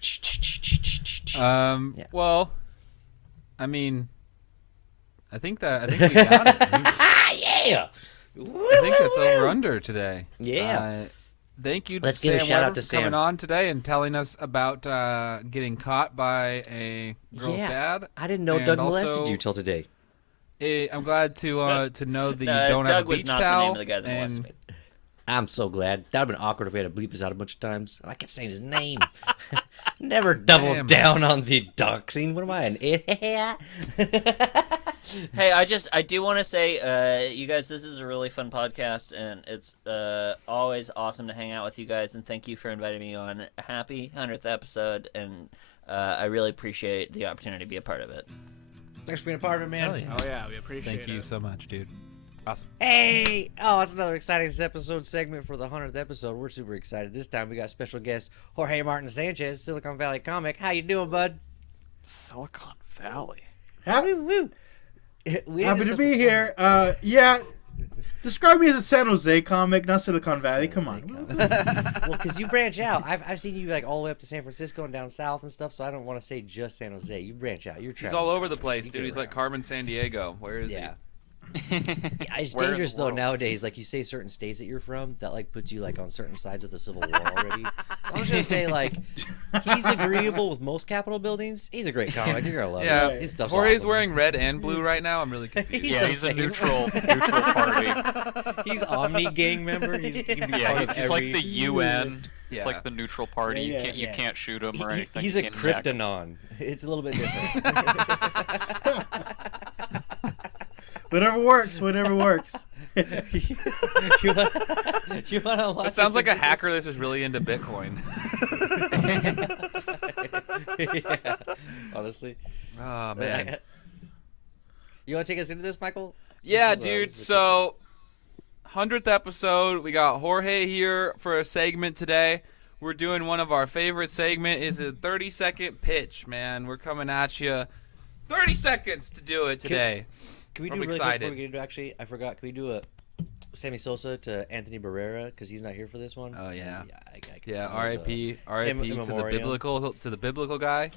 Yeah. Well, I mean, I think we got it. Yeah! I think that's over under today. Yeah. Thank you, Let's give a Sam shout out Weber, to for coming Sam. on today and telling us about getting caught by a girl's Yeah. dad. I didn't know And Doug molested also- you till today. I'm glad to know that you No, don't Doug have a was beach not the towel. name of the guy that molested and me. I'm so glad. That would have been awkward if we had to bleep this out a bunch of times. I kept saying his name. Never double Damn. down on the doxing. What am I, an idiot? Hey, I do want to say, you guys, this is a really fun podcast, and it's always awesome to hang out with you guys, and thank you for inviting me on. Happy 100th episode, and I really appreciate the opportunity to be a part of it. Thanks for being a part of it, man. Hell yeah. Oh yeah, we appreciate Thank you so much, dude. Awesome. Hey! Oh, it's another exciting episode segment for the 100th episode. We're super excited. This time we got special guest Jorge Martin Sanchez, Silicon Valley comic. How you doing, bud? Silicon Valley. Happy, We happy to be here. Yeah, describe me as a San Jose comic, not Silicon Valley. Come on. Well, because you branch out. I've seen you like all the way up to San Francisco and down south and stuff, so I don't want to say just San Jose. You branch out. You're He's traveling. all over the place, You dude. get He's like around. Carmen San Diego. Where is Yeah. he? Yeah, it's Where in the dangerous though world? nowadays. Like you say certain states that you're from, that like puts you like on certain sides of the Civil War already. So I'm just gonna say like he's agreeable with most Capitol buildings. He's a great comic. You're gonna love Yeah. it. His stuff's Jorge's awesome. wearing red and blue right now. I'm really confused. He's Yeah, a he's a safe. neutral party. He's Omni gang member. He can be part Yeah, of he's like every- the UN. He's Yeah. like the neutral party. Yeah, You can't shoot him or anything. He's You a can't attack him. kryptonon. It's a little bit different. Whatever works. Whatever works. you wanna watch That sounds us like a do this? hacker that's just really into Bitcoin. Yeah, honestly. Oh man. You want to take us into this, Michael? Yeah, This is, dude. this is a So, 100th episode. We got Jorge here for a segment today. We're doing one of our favorite segment. Is a 30-second pitch, man. We're coming at you. 30 seconds to do it today. Can we do I'm really quick excited. before we get into actually? I forgot. Can we do a Sammy Sosa to Anthony Barrera because he's not here for this one? Oh, yeah. I can Yeah, do R.I.P. in R.I.P. to the memoriam. biblical guy.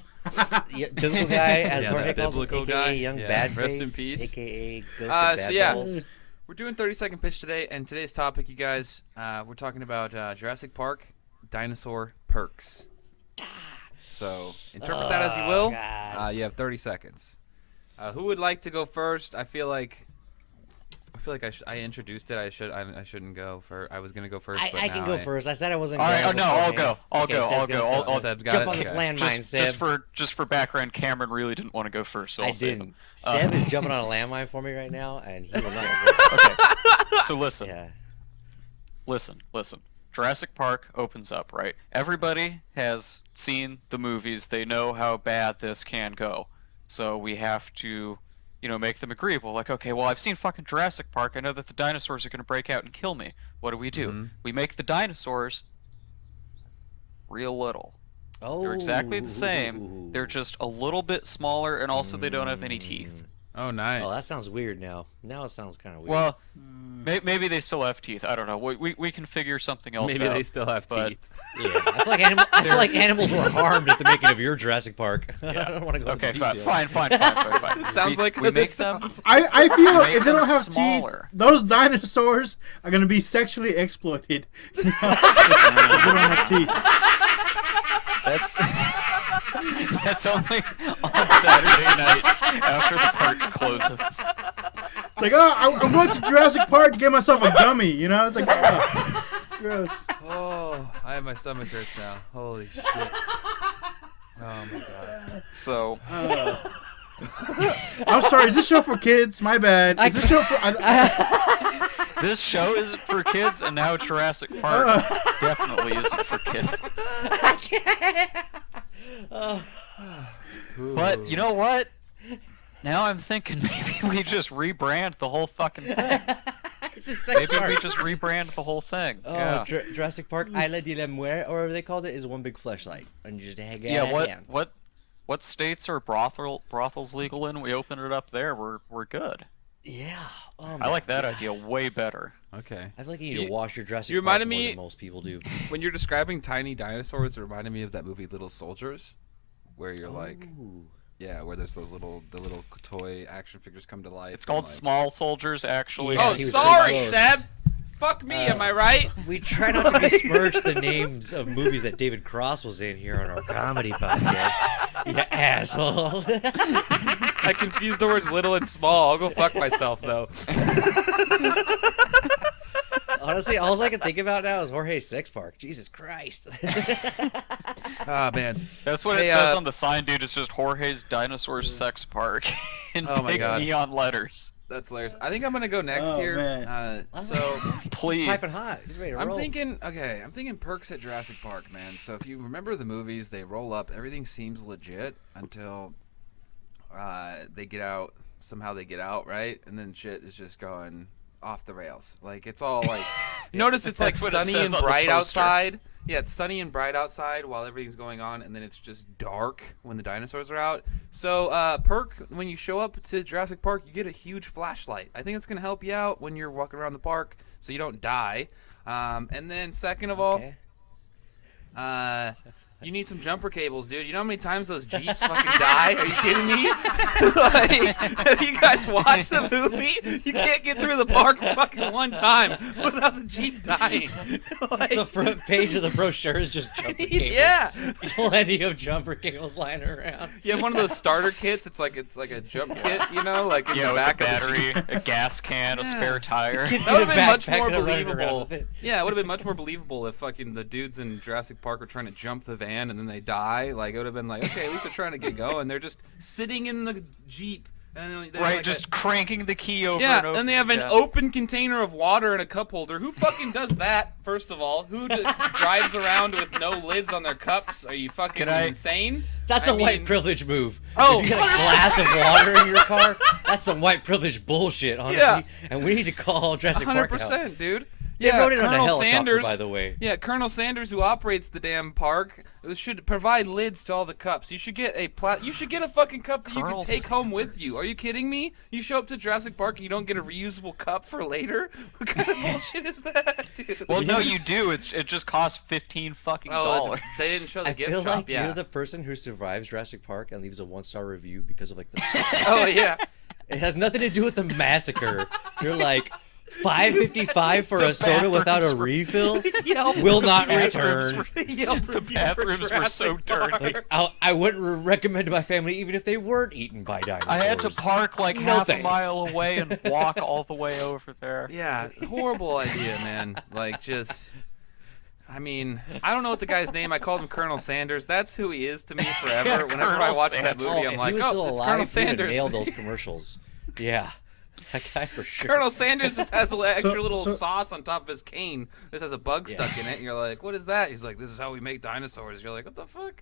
Yeah, biblical guy, as Yeah, Jorge that calls him, biblical aka guy. Young Yeah, Bad rest in Face, peace. aka Ghost of Bad So yeah, Balls. we're doing 30-second pitch today, and today's topic, you guys, we're talking about Jurassic Park dinosaur perks. So interpret that as you will. God. You have 30 seconds. Who would like to go first? I feel like I introduced it. I shouldn't go first. I was gonna go first. But I can now go first. I said I wasn't. All right. going Oh no, I'll beforehand. go. I'll Okay, go. Seb's I'll gonna go. say I'll Seb's got jump it. on this Okay. landmine, Seb. Just for background, Cameron really didn't want to go first, so I I'll save didn't. him. Seb is jumping on a landmine for me right now, and he will not. go. Okay. So listen. Yeah. Listen. Jurassic Park opens up, right? Everybody has seen the movies. They know how bad this can go. So we have to, make them agreeable. Like, okay, well, I've seen fucking Jurassic Park. I know that the dinosaurs are going to break out and kill me. What do? Mhm. We make the dinosaurs real little. Oh. They're exactly the same. They're just a little bit smaller, and also they don't have any teeth. Oh, nice. Oh, that sounds weird now. Now it sounds kind of weird. Well, Maybe they still have teeth. I don't know. We can figure something else Maybe out. they still have but- teeth. Yeah, I feel like animals were harmed at the making of your Jurassic Park. I don't want to go Okay, into detail. fine. Sounds like we make this them. sounds- I feel Make if they them don't have smaller. teeth, those dinosaurs are gonna be sexually exploited. If they don't have teeth. That's only on Saturday nights after the park closes. It's like, oh, I'm going to Jurassic Park to get myself a gummy. You know, it's like, oh, it's gross. Oh, I have my stomach hurts now. Holy shit. Oh my god. So I'm sorry. Is this show for kids? My bad. Is this show for? this show isn't for kids, and now Jurassic Park definitely isn't for kids. But you know what? Now I'm thinking maybe we just rebrand the whole fucking thing. Maybe we just rebrand the whole thing. Oh, Yeah. Jurassic Park, Isla de la Muerte, or whatever they called it, is one big fleshlight, and you just hang Yeah. out. What states are brothels legal in? We open it up there. We're good. Yeah. Oh I my like that God. idea way better. Okay. I feel like you need to wash your Jurassic you Park reminded more me- than most people do. When you're describing tiny dinosaurs, it reminded me of that movie Little Soldiers, where you're like, Ooh. yeah, where there's the little toy action figures come to life. It's and, called like, Small Soldiers, actually. Yeah, Oh, he was sorry, pretty close. Seb. Fuck me, am I right? We try not to besmirch the names of movies that David Cross was in here on our comedy podcast. You asshole. I confused the words little and small. I'll go fuck myself, though. Honestly, all I can think about now is Jorge's Sex Park. Jesus Christ. Ah, man. That's what Hey, it says on the sign, dude. It's just Jorge's Dinosaur Sex Park in Oh my big God. neon letters. That's hilarious. I think I'm gonna go next Oh, here. man. So Please. Piping hot. He's ready to I'm roll. thinking perks at Jurassic Park, man. So if you remember the movies, they roll up, everything seems legit until they get out. Somehow they get out, right? And then shit is just going off the rails. Like it's all like notice it's like That's what it sunny says and on the bright poster. outside. Yeah, it's sunny and bright outside while everything's going on, and then it's just dark when the dinosaurs are out. So, perk, when you show up to Jurassic Park, you get a huge flashlight. I think it's going to help you out when you're walking around the park so you don't die. And then, second of all, Okay. you need some jumper cables, dude. You know how many times those Jeeps fucking die? Are you kidding me? Like, have you guys watched the movie? You can't get through the park fucking one time without the Jeep dying. Like, The front page of the brochure is just jumper cables. yeah. Plenty of jumper cables lying around. You have one of those starter kits. It's like a jump kit, you know, like in Yeah, the with back a of the battery, Jeep. a gas can, a Yeah. spare tire. Kids That would get have a been much backpack more and they're running around believable. with it. Yeah, it would have been much more believable if fucking the dudes in Jurassic Park were trying to jump the van and then they die. Like it would have been like, okay, at least they're trying to get going. They're just sitting in the Jeep and they have Right, like just cranking the key over yeah, and over. and they have an Yeah. open container of water and a cup holder. Who fucking does that? First of all, who drives around with no lids on their cups? Are you fucking Can I- insane? That's I a white mean- privilege move. Oh, if you got a glass of water in your car, that's some white privilege bullshit, honestly. Yeah. And we need to call Jurassic Park out. 100%, dude. They Yeah, rode it on a Colonel helicopter, Sanders. by the way. Yeah, Colonel Sanders, who operates the damn park, should provide lids to all the cups. You should get you should get a fucking cup that you Colonel can take home with you. Are you kidding me? You show up to Jurassic Park and you don't get a reusable cup for later? What kind of bullshit is that, dude? Well, no, you do. It just costs $15 fucking Oh, dollars. they didn't show the I gift feel shop. like Yeah. you're the person who survives Jurassic Park and leaves a 1-star review because of like the. Oh yeah. It has nothing to do with the massacre. You're like $5.55 for a soda without a refill. Yelp Will not bathrooms return. were- Yelp the review for bathrooms were so Jurassic dirty. Park. I wouldn't recommend to my family even if they weren't eaten by dinosaurs. I had to park like No half thanks. a mile away and walk all the way over there. Yeah, horrible idea, man. Like, just. I mean, I don't know what the guy's name. I called him Colonel Sanders. That's who he is to me forever. Yeah, Whenever I Colonel watch that Sanders. movie, Oh, I'm if like, he was still oh, it's alive, Colonel he would've Sanders. nailed those commercials. Yeah, that guy for sure. Colonel Sanders just has an extra little so- sauce on top of his cane. This has a bug stuck in it. And you're like, what is that? He's like, this is how we make dinosaurs. You're like, what the fuck?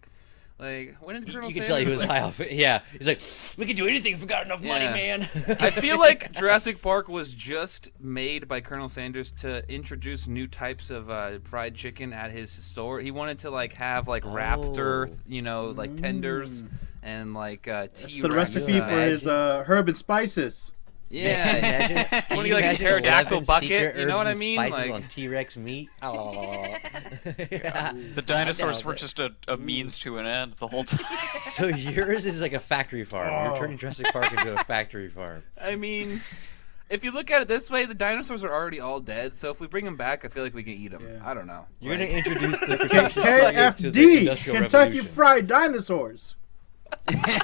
Like, when did Colonel You can Sanders? tell he was like- high off it. Yeah, he's like, we can do anything if we got enough money, Yeah. man. I feel like Jurassic Park was just made by Colonel Sanders to introduce new types of fried chicken at his store. He wanted to like have like raptor, Oh. you know, like tenders and like T-Rex. It's the recipe for his herb and spices. Yeah. Imagine, Wanna can get, you like, a imagine pterodactyl 11 bucket, secret you know herbs what I and mean? Spices Like- on T-Rex meat. Oh. Yeah. The dinosaurs were just a means to an end the whole time. So yours is like a factory farm. You're turning Jurassic Park into a factory farm. I mean, if you look at it this way, the dinosaurs are already all dead. So if we bring them back, I feel like we can eat them. Yeah. I don't know. You're Like- gonna introduce the Cretaceous period to the KFD, Industrial Kentucky Revolution. Fried Dinosaurs.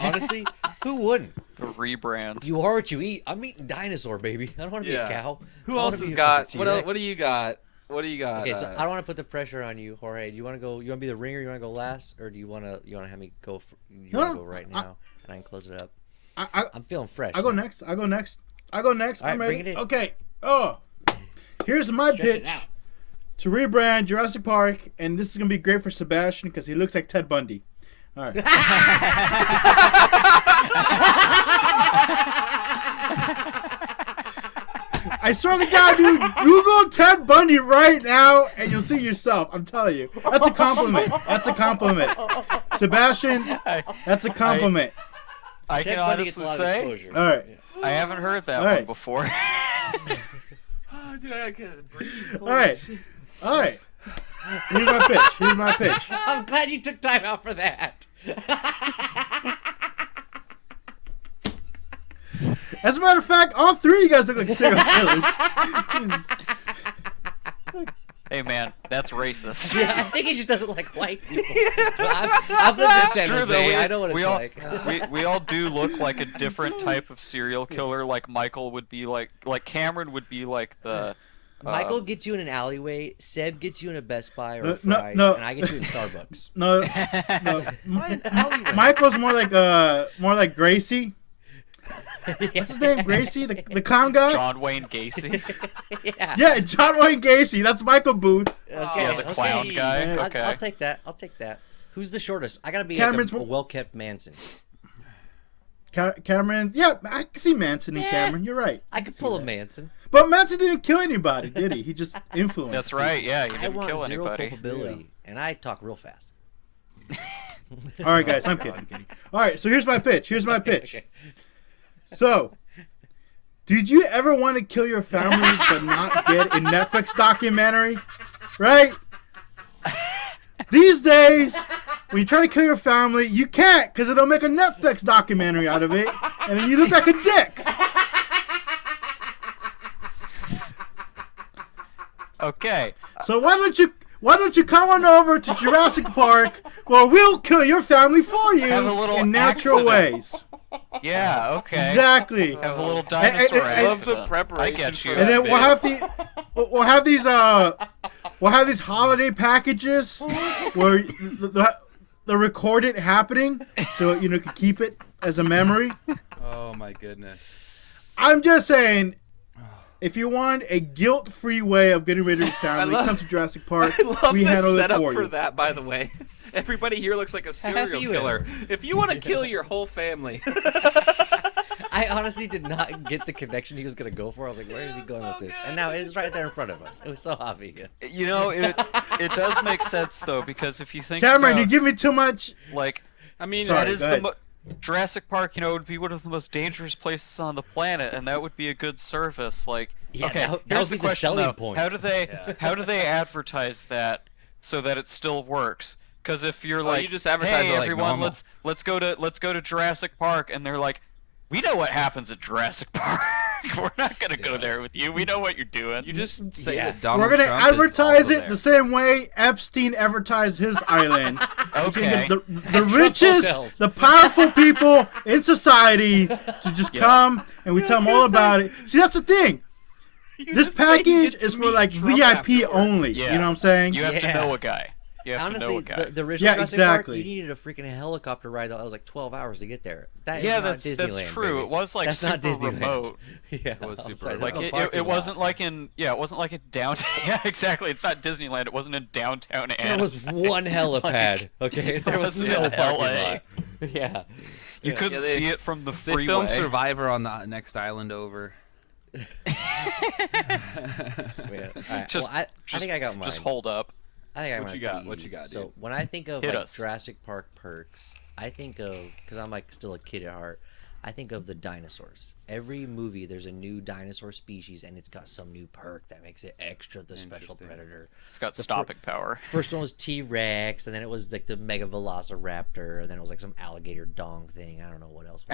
Honestly, who wouldn't? The rebrand. You are what you eat. I'm eating dinosaur, baby. I don't want to be a cow. Who I wanna else has be a got? fucking What else? T-Rex. What do you got? What do you got? Okay, so I don't want to put the pressure on you, Jorge. Do you want to go? You want to be the ringer? You want to go last, or do you want to have me go? You want to go right now, and I can close it up. I'm feeling fresh. I go man. next. I go next. I go next. All I'm right, ready. bring it in. Okay. Oh, here's my Stretch it pitch out. to rebrand Jurassic Park, and this is gonna be great for Sebastian because he looks like Ted Bundy. All right. I swear to God, dude, Google Ted Bundy right now, and you'll see yourself. I'm telling you, that's a compliment. That's a compliment, Sebastian. That's a compliment. I Ted can Bundy gets a honestly lot of say exposure. All right. I haven't heard that All one right. before. Oh, dude, I can't breathe. All right. All right. Here's my pitch. Here's my pitch. I'm glad you took time out for that. As a matter of fact, all three of you guys look like serial killers. Hey man, that's racist. Yeah, I think he just doesn't like white people. I've lived in San True, Jose. though, I know what it's we all, like. we all do look like a different type of serial killer. Like Michael would be like Cameron would be like the. Michael gets you in an alleyway. Seb gets you in a Best Buy or a No, Fry's, no. and I get you in Starbucks. No, no. Michael's more like Gracie. What's his name? Gracie, the clown guy. John Wayne Gacy. Yeah. Yeah, John Wayne Gacy. That's Michael Booth. Okay, Yeah, the clown okay. guy. I'll- Okay. I'll take that. I'll take that. Who's the shortest? I gotta be Cameron's like a mo- well-kept Manson. Cameron. Yeah, I can see Manson and Cameron. You're right. I could see pull a that. Manson. But Manson didn't kill anybody, did he? He just influenced. That's right. Yeah, he I didn't want kill zero anybody. culpability, and I talk real fast. All right, guys. I'm kidding. I'm kidding. All right. So here's my pitch. Here's my pitch. Okay. So, did you ever want to kill your family but not get a Netflix documentary? Right? These days, when you try to kill your family, you can't because it'll make a Netflix documentary out of it, and then you look like a dick. Okay. So why don't you come on over to Jurassic Park where we'll kill your family for you Have a little in natural accident. ways? Yeah. Okay. Exactly. Have a little and- dinosaur and- love the accident. I preparation get you. for And then bit. we'll have these holiday packages where the recorded happening, so you can keep it as a memory. Oh my goodness. I'm just saying, if you want a guilt-free way of getting rid of your family, love- come to Jurassic Park. I love We the handle it setup for for you. that, by the way. Everybody here looks like a serial you killer. If you want to kill your whole family. I honestly did not get the connection he was gonna go for. I was like, where is he going with this? And now it's right there in front of us. It was so obvious. You know, it does make sense though, because if you think Cameron, about, you give me too much. like, I mean, Sorry, that is go the ahead. Jurassic Park, would be one of the most dangerous places on the planet, and that would be a good service. Like, Yeah, okay, that would here's be the the question selling though: point. how do they advertise that so that it still works? Because if you're like, you just advertise hey it like everyone, normal. let's go to Jurassic Park, and they're like, we know what happens at Jurassic Park. We're not gonna go there with you. We know what you're doing. you just say Yeah. that Donald We're gonna Trump is advertise also it there. the same way Epstein advertised his island. Okay. The richest, hotels. the powerful people in society to just come and we tell them all about it. See, that's the thing. You This just say you package get to is for meet like Trump VIP afterwards. only. Yeah. You know what I'm saying? You have to Yeah. know a guy. You have to know Honestly, a guy. the original Yeah, Jurassic exactly. Park, you needed a freaking helicopter ride that was like 12 hours to get there. That is Yeah, not that's Disneyland, true. baby. It was like That's not super Disneyland. remote. Yeah, It was I'm super sorry, remote. there's Like no parking it lot. wasn't like it wasn't like in downtown. Yeah, exactly. It's not Disneyland. It wasn't in downtown. There was one helipad. Okay, there was wasn't no in parking LA. lot. Yeah. You couldn't Yeah, they- see it from the They freeway. filmed Survivor on the next island over. Yeah. All right, Just- well, I think I got mine. Just hold up. I think I What got you mine got? pretty What easy. you got, So dude? when I think of Hit like us. Jurassic Park perks, I think of, because I'm like still a kid at heart, I think of the dinosaurs. Every movie, there's a new dinosaur species, and it's got some new perk that makes it extra the special predator. It's got stopping power. First one was T-Rex, and then it was like the Mega Velociraptor, and then it was like some alligator dong thing. I don't know what else.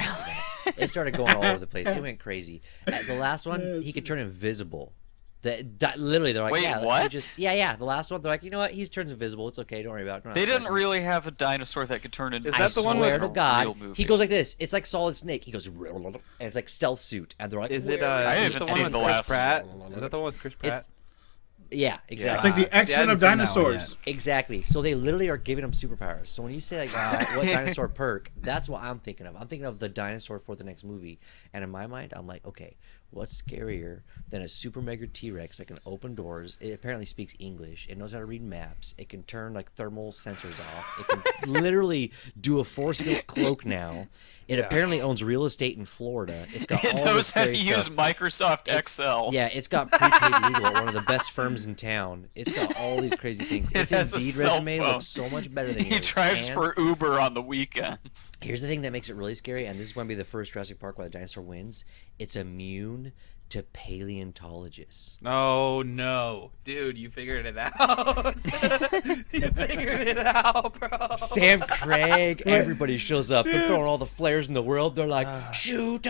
It started going all over the place. It went crazy. The last one, he could turn invisible. Literally, they're like, Wait, yeah, what? The last one, they're like, you know what? He turns invisible. It's okay. Don't worry about it. They didn't really have a dinosaur that could turn into. Is that the one with swear to God, real movie? he goes like this. It's like Solid Snake. He goes, and it's like stealth suit, and they're like, Is it I is it haven't the seen one with the Chris last Pratt? Is that the one with Chris Pratt? Yeah, exactly. It's like the I X-Men hadn't of seen that one dinosaurs. Exactly. So they literally are giving him superpowers. So when you say like what dinosaur perk, that's what I'm thinking of. I'm thinking of the dinosaur for the next movie. And in my mind, I'm like, okay, what's scarier than a super mega T-Rex that can open doors? It apparently speaks English. It knows how to read maps. It can turn like thermal sensors off. It can literally do a force field cloak now. It apparently owns real estate in Florida. It's got It all knows this how to scary use stuff. Microsoft Excel. Yeah, it's got prepaid legal at one of the best firms in town. It's got all these crazy things. It Its has a Indeed cell resume phone. looks so much better than He yours. drives And for Uber on the weekends. here's the thing that makes it really scary, and this is going to be the first Jurassic Park where the dinosaur wins. It's immune to paleontologists. Oh no, dude, you figured it out. You figured it out, bro. Sam Craig, everybody shows up. They're throwing all the flares in the world. They're like, shoot,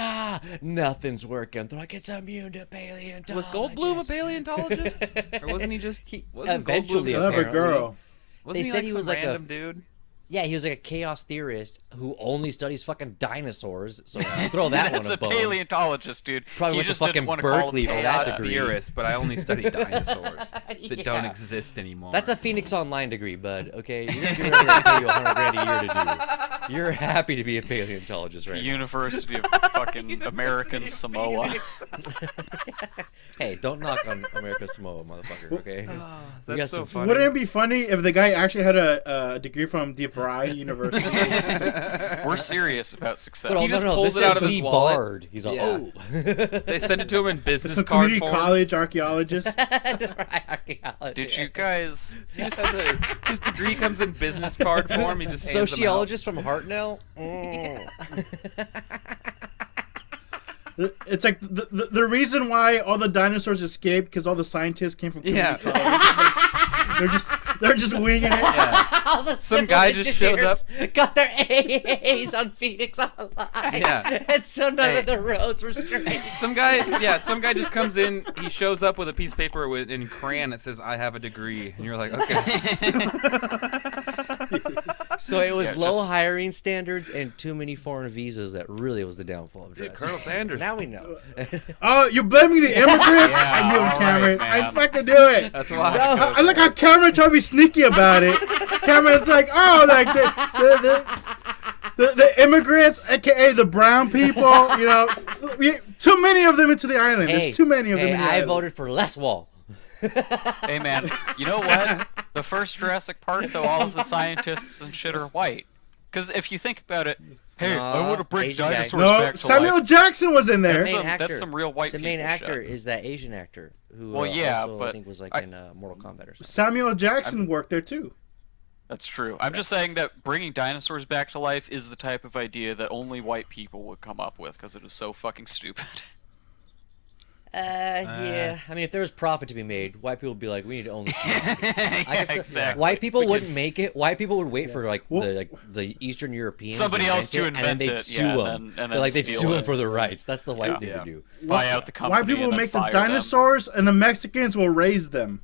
nothing's working. They're like, it's immune to paleontologists. Was Goldblum a paleontologist, or wasn't he just? Wasn't eventually Goldblum a just, Clever girl. wasn't They he said like he some was like a- random dude? Yeah, he was like a chaos theorist who only studies fucking dinosaurs. So throw that That's one a a bone. paleontologist, dude. Probably he went to just fucking didn't want to call Berkeley for himself that Chaos degree. theorist, but I only study dinosaurs that don't Yeah. exist anymore. That's a Phoenix Online degree, bud. Okay, you didn't do anything to pay you $100 a year to do. You're happy to be a paleontologist, The right? University of fucking American Samoa. Hey, don't knock on America Samoa, motherfucker. Okay. We got That's so some- funny. Wouldn't it be funny if the guy actually had a degree from DeVry University? We're serious about success. But He no, just no, pulls this it out is of his D. wallet. Bard. He's like, Yeah. oh. They send it to him in business Some card community form. college archaeologist. Did you guys? He just has his degree comes in business card form. He just hands them out. Sociologist from Hartnell? Mm. It's like the reason why all the dinosaurs escaped because all the scientists came from community Yeah. college. they're just winging it. Yeah. All the Some civil guy just shows up. engineers got their AAs on Phoenix Online. Yeah. And so none Hey. of the roads were straight. Some guy just comes in. He shows up with a piece of paper in crayon that says, "I have a degree," and you're like, "Okay." So it was Yeah, low just- hiring standards and too many foreign visas that really was the downfall of Dude, Jurassic Colonel Park. Sanders. Now we know. Oh, you're blaming the immigrants? Yeah, I knew all it, right, Cameron. man. I fucking knew it. That's why. I look how Cameron tried to be sneaky about it. Cameron's like, oh, like the immigrants, aka the brown people. You know, too many of them into the island. Hey, There's too many of them. hey, in the I island. voted for less wall. Hey man, you know what? The first Jurassic Park, though, all of the scientists and shit are white. Because if you think about it, hey, I want to bring Asian guy. dinosaurs No, back to Samuel life. Jackson was in there. That's main some- actor. that's some real white The main people actor shit. is that Asian actor who Well, yeah, also, I but think was like I- in Mortal Kombat or something. Samuel Jackson worked there too. That's true. I'm just saying that bringing dinosaurs back to life is the type of idea that only white people would come up with because it is so fucking stupid. Yeah. I mean, if there was profit to be made, white people would be like, we need to own this. Yeah, exactly. White people We wouldn't make it. White people would wait for Well- the Eastern Europeans. Somebody else to and then invent they'd it, sue yeah, them. and They're then like they'd steal sue them it. for their rights. That's the white Yeah. thing Yeah. to do. Buy out the company. White people and will then make the fire them. dinosaurs, and the Mexicans will raise them.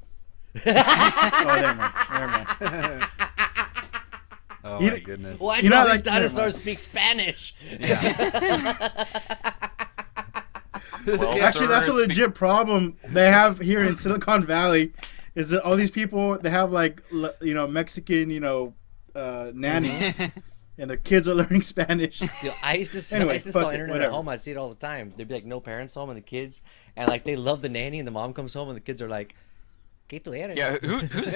Oh, never mind. Never mind. Oh You- my goodness. Why do You know, all these like, never mind. dinosaurs speak Spanish? Well, Actually, sir, that's a it's legit problem they have here in Silicon Valley. Is that all these people they have like Mexican nannies, and their kids are learning Spanish. Dude, I used to Anyway, install fuck it, internet whatever. at home. I'd see it all the time. There'd be like no parents home and the kids, and like they love the nanny, and the mom comes home and the kids are like, "¿Qué tú eres?" Yeah, who's this?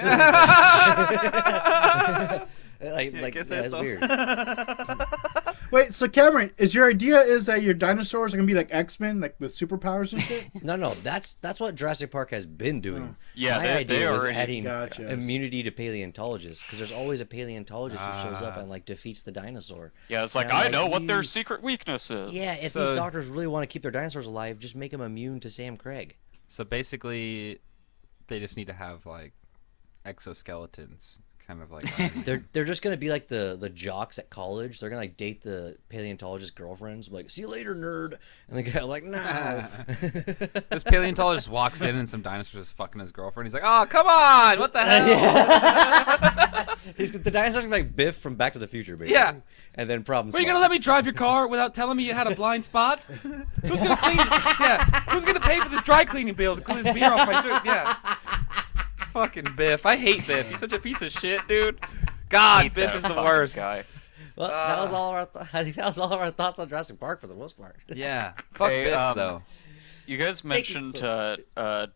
like ¿Qué es that's esto? weird. Wait, so Cameron, is your idea is that your dinosaurs are gonna be like X-Men, like with superpowers and shit? No, that's what Jurassic Park has been doing. Yeah, My they idea was already. adding Gotcha. immunity to paleontologists because there's always a paleontologist who shows up and like defeats the dinosaur. Yeah, it's And like I'm I like, know what their you- secret weakness is. Yeah, if So- these doctors really want to keep their dinosaurs alive, just make them immune to Sam Craig. So basically, they just need to have like exoskeletons, kind of like. They're just gonna be like the jocks at college. They're gonna like date the paleontologist girlfriends. Like, see you later, nerd. And the guy like, no. This paleontologist walks in and some dinosaurs is fucking his girlfriend. He's like, "Oh, come on! What the hell?" The dinosaurs are like Biff from Back to the Future, basically. Yeah. And then problems. Were you gonna let me drive your car without telling me you had a blind spot? Who's gonna clean? Yeah. Who's gonna pay for this dry cleaning bill to clean this beer off my shirt? Yeah. Fucking Biff. I hate Biff. He's such a piece of shit, dude. God, Hate Biff that is the fucking worst. guy. Well, that was all of our. I think that was all of our thoughts on Jurassic Park for the most part. Yeah. Fuck Hey, Biff though. You guys Thank you mentioned so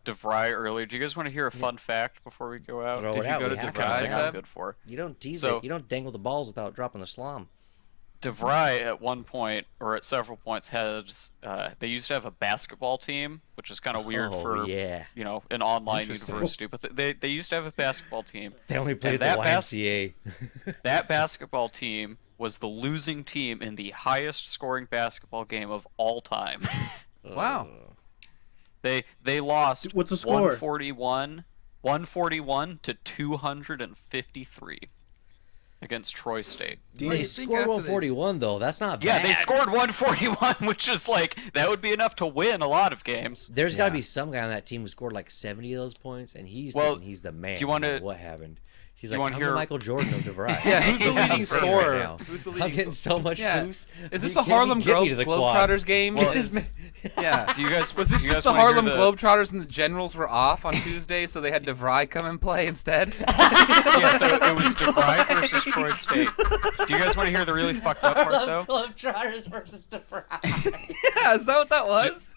DeVry earlier. Do you guys want to hear a fun fact before we go out? Throw Did it you out. go We to have DeVry? to. I'm Seb? good for. You don't tease So- it. You don't dangle the balls without dropping the slom. DeVry at one point, or at several points, has they used to have a basketball team, which is kind of weird Oh, for yeah. an online Interesting. university. But they used to have a basketball team. They only played And at the that YMCA. That basketball team was the losing team in the highest scoring basketball game of all time. Wow. They lost What's the score? 141 to 253 against Troy State. They think scored after 141 though. That's not Yeah, bad. they scored 141, which is like that would be enough to win a lot of games. There's got to Yeah. be some guy on that team who scored like 70 of those points, and he's Well, thinking he's the man. do you wanna- What happened? He's do you like, wanna I'm the hear- Michael Jordan of DeVry. Yeah, who's the He's leading great scorer? right now. Who's the I'm leading getting so much Yeah. boost. Is this You the can't Harlem get me to the quad. Globetrotters game? Well, Is- yeah. Do you guys? Was this do you just guys the wanna hear Harlem Globetrotters and the Generals were off on Tuesday, so they had DeVry come and play instead? Yeah, so it was DeVry versus Troy State. Do you guys want to hear the really fucked up part though? Globetrotters versus DeVry. Yeah, is that what that was?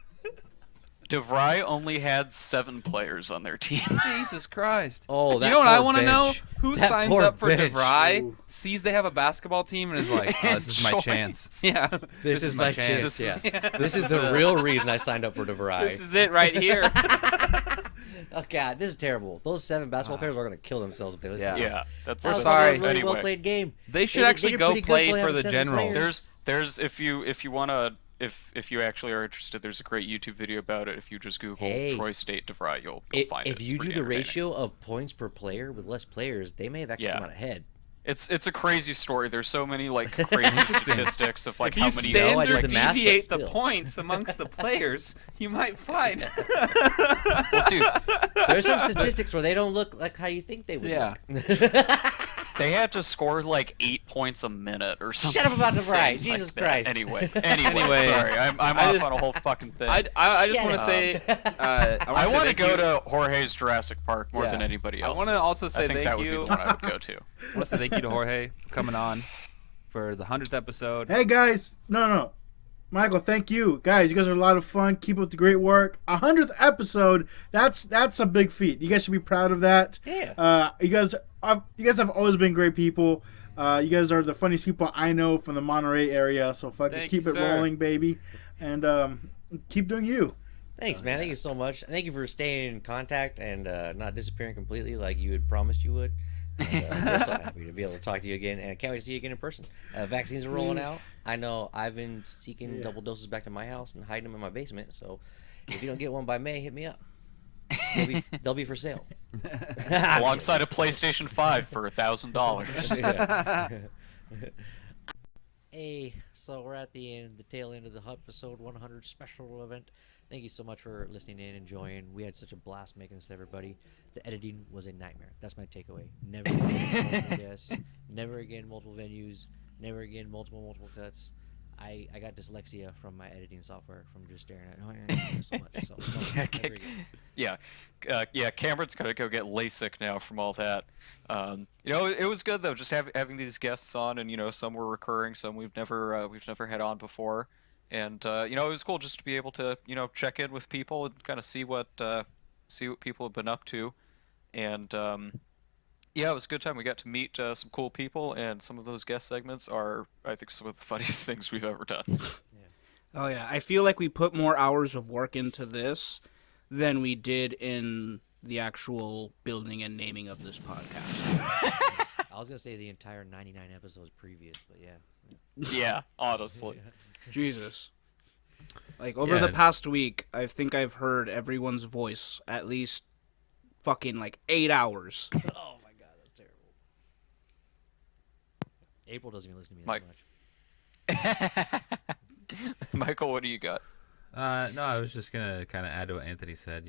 DeVry only had 7 players on their team. Jesus Christ. Oh, that You know what I poor want to know? bench. Who That signs poor up for bench. DeVry, Ooh. sees they have a basketball team, and is like, oh, this is my Joins. chance. Yeah. This is my chance. Yeah. This is the Yeah. real reason I signed up for DeVry. This is it right here. Oh God, this is terrible. Those 7 basketball players are gonna kill themselves if they listen Yeah. to this. Yeah, that's We're That was sorry. a really Anyway. well played game. They should They actually did go pretty good play for for having the 7 Generals. players. there's if you wanna if you actually are interested, there's a great YouTube video about it. If you just Google Hey. Troy State DeVry, you'll find it. If It's you do pretty the entertaining. ratio of points per player with less players, they may have actually Yeah. come out ahead. It's a crazy story. There's so many like crazy statistics of like If you how many. know, I standard did the math, but deviate the still. points amongst the players, you might find. Well, dude, There's some statistics where they don't look like how you think they would. Yeah. Look. they had to score like 8 points a minute or something. Shut up about insane DeVry. like Jesus that. Christ. Anyway, Anyway, sorry, I'm I off just- on a whole fucking thing. I just Shut want to up. say, I want to thank go you. to Jorge's Jurassic Park more Yeah. than anybody I else. wanna also say I think thank that would be you. the one I would go to. I want to say thank you to Jorge for coming on for the 100th episode. Hey guys, no, Michael, thank you guys. You guys are a lot of fun. Keep up the great work. 100th episode. That's a big feat. You guys should be proud of that. Yeah. You guys have always been great people. You guys are the funniest people I know from the Monterey area. So fucking Thank keep you, it sir. rolling, baby, and keep doing you. Thanks, man. Thank you so much. Thank you for staying in contact and not disappearing completely like you had promised you would. And, I'm so happy to be able to talk to you again, and I can't wait to see you again in person. Vaccines are rolling out. I know I've been sneaking double doses back to my house and hiding them in my basement. So if you don't get one by May, hit me up. They'll be for sale. Alongside a PlayStation 5 for $1,000. Yeah. Hey, so we're at the end, the tail end of the episode 100 special event. Thank you so much for listening in, enjoying. We had such a blast making this to everybody. The editing was a nightmare. That's my takeaway. Never again multiple guests. Never again multiple venues. Never again multiple cuts. I got dyslexia from my editing software from just staring at it so much. So, no, never again. Yeah, Cameron's gonna go get LASIK now from all that. It was good though, just having these guests on, and some were recurring, some we've never had on before, and it was cool just to be able to check in with people and kind of see what people have been up to, and Yeah, it was a good time. We got to meet some cool people, and some of those guest segments are, I think, some of the funniest things we've ever done. Oh yeah, I feel like we put more hours of work into this than we did in the actual building and naming of this podcast. I was gonna say the entire 99 episodes previous, but yeah. Yeah, honestly. Jesus. Like, over Yeah. the past week, I think I've heard everyone's voice at least fucking, like, 8 hours. Oh my god, that's terrible. April doesn't even listen to me that Mike. much. Michael, what do you got? No, I was just gonna kind of add to what Anthony said.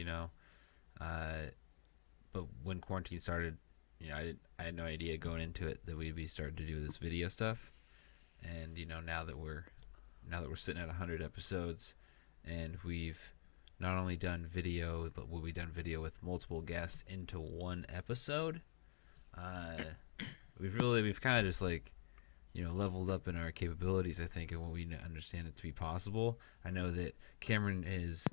But when quarantine started, I had no idea going into it that we'd be starting to do this video stuff. And now that we're sitting at 100 episodes, and we've not only done video, but we've done video with multiple guests into one episode. We've kind of just leveled up in our capabilities, I think, and what we understand it to be possible. I know that Cameron is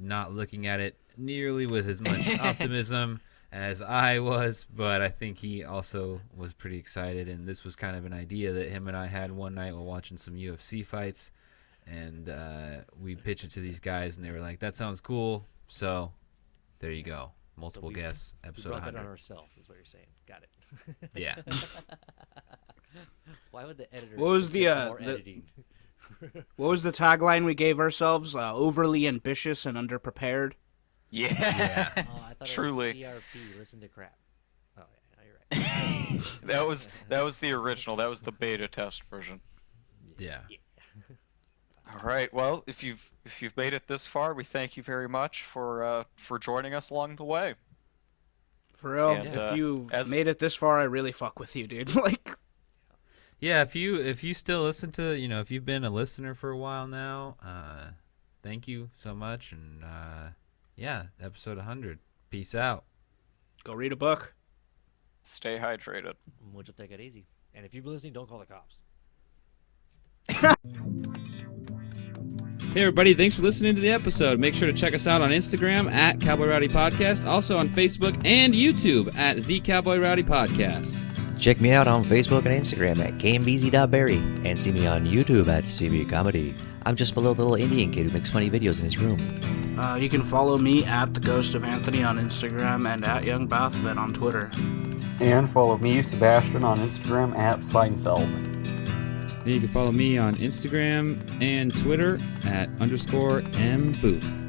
not looking at it nearly with as much optimism as I was, but I think he also was pretty excited, and this was kind of an idea that him and I had one night while watching some UFC fights, and we pitched it to these guys, and they were like, that sounds cool, so there you go. Multiple guests, We episode brought 100. that on ourselves, is what you're saying. Got it. Yeah. Why would the editor? What was the, more the- editing? What was the tagline we gave ourselves? Overly ambitious and underprepared? Yeah. Oh, I thought Truly. It was CRP. Listen to crap. Oh yeah, no, you're right. that was the original. That was the beta test version. Yeah. All right. Well, if you've made it this far, we thank you very much for joining us along the way. For real, And, if you as- made it this far, I really fuck with you, dude. Like, Yeah, if you still listen to, if you've been a listener for a while now, thank you so much. And yeah, episode 100. Peace out. go read a book. Stay hydrated. Mucho take it easy. And if you've been listening, don't call the cops. Hey everybody, thanks for listening to the episode. Make sure to check us out on Instagram at Cowboy Rowdy Podcast, also on Facebook and YouTube at The Cowboy Rowdy Podcast. Check me out on Facebook and Instagram at kmbz.berry and see me on YouTube at CB Comedy. I'm just below the little Indian kid who makes funny videos in his room. You can follow me at The Ghost of Anthony on Instagram and at Young Bathman on Twitter. And follow me, Sebastian, on Instagram at Seinfeld. And you can follow me on Instagram and Twitter at _mbooth.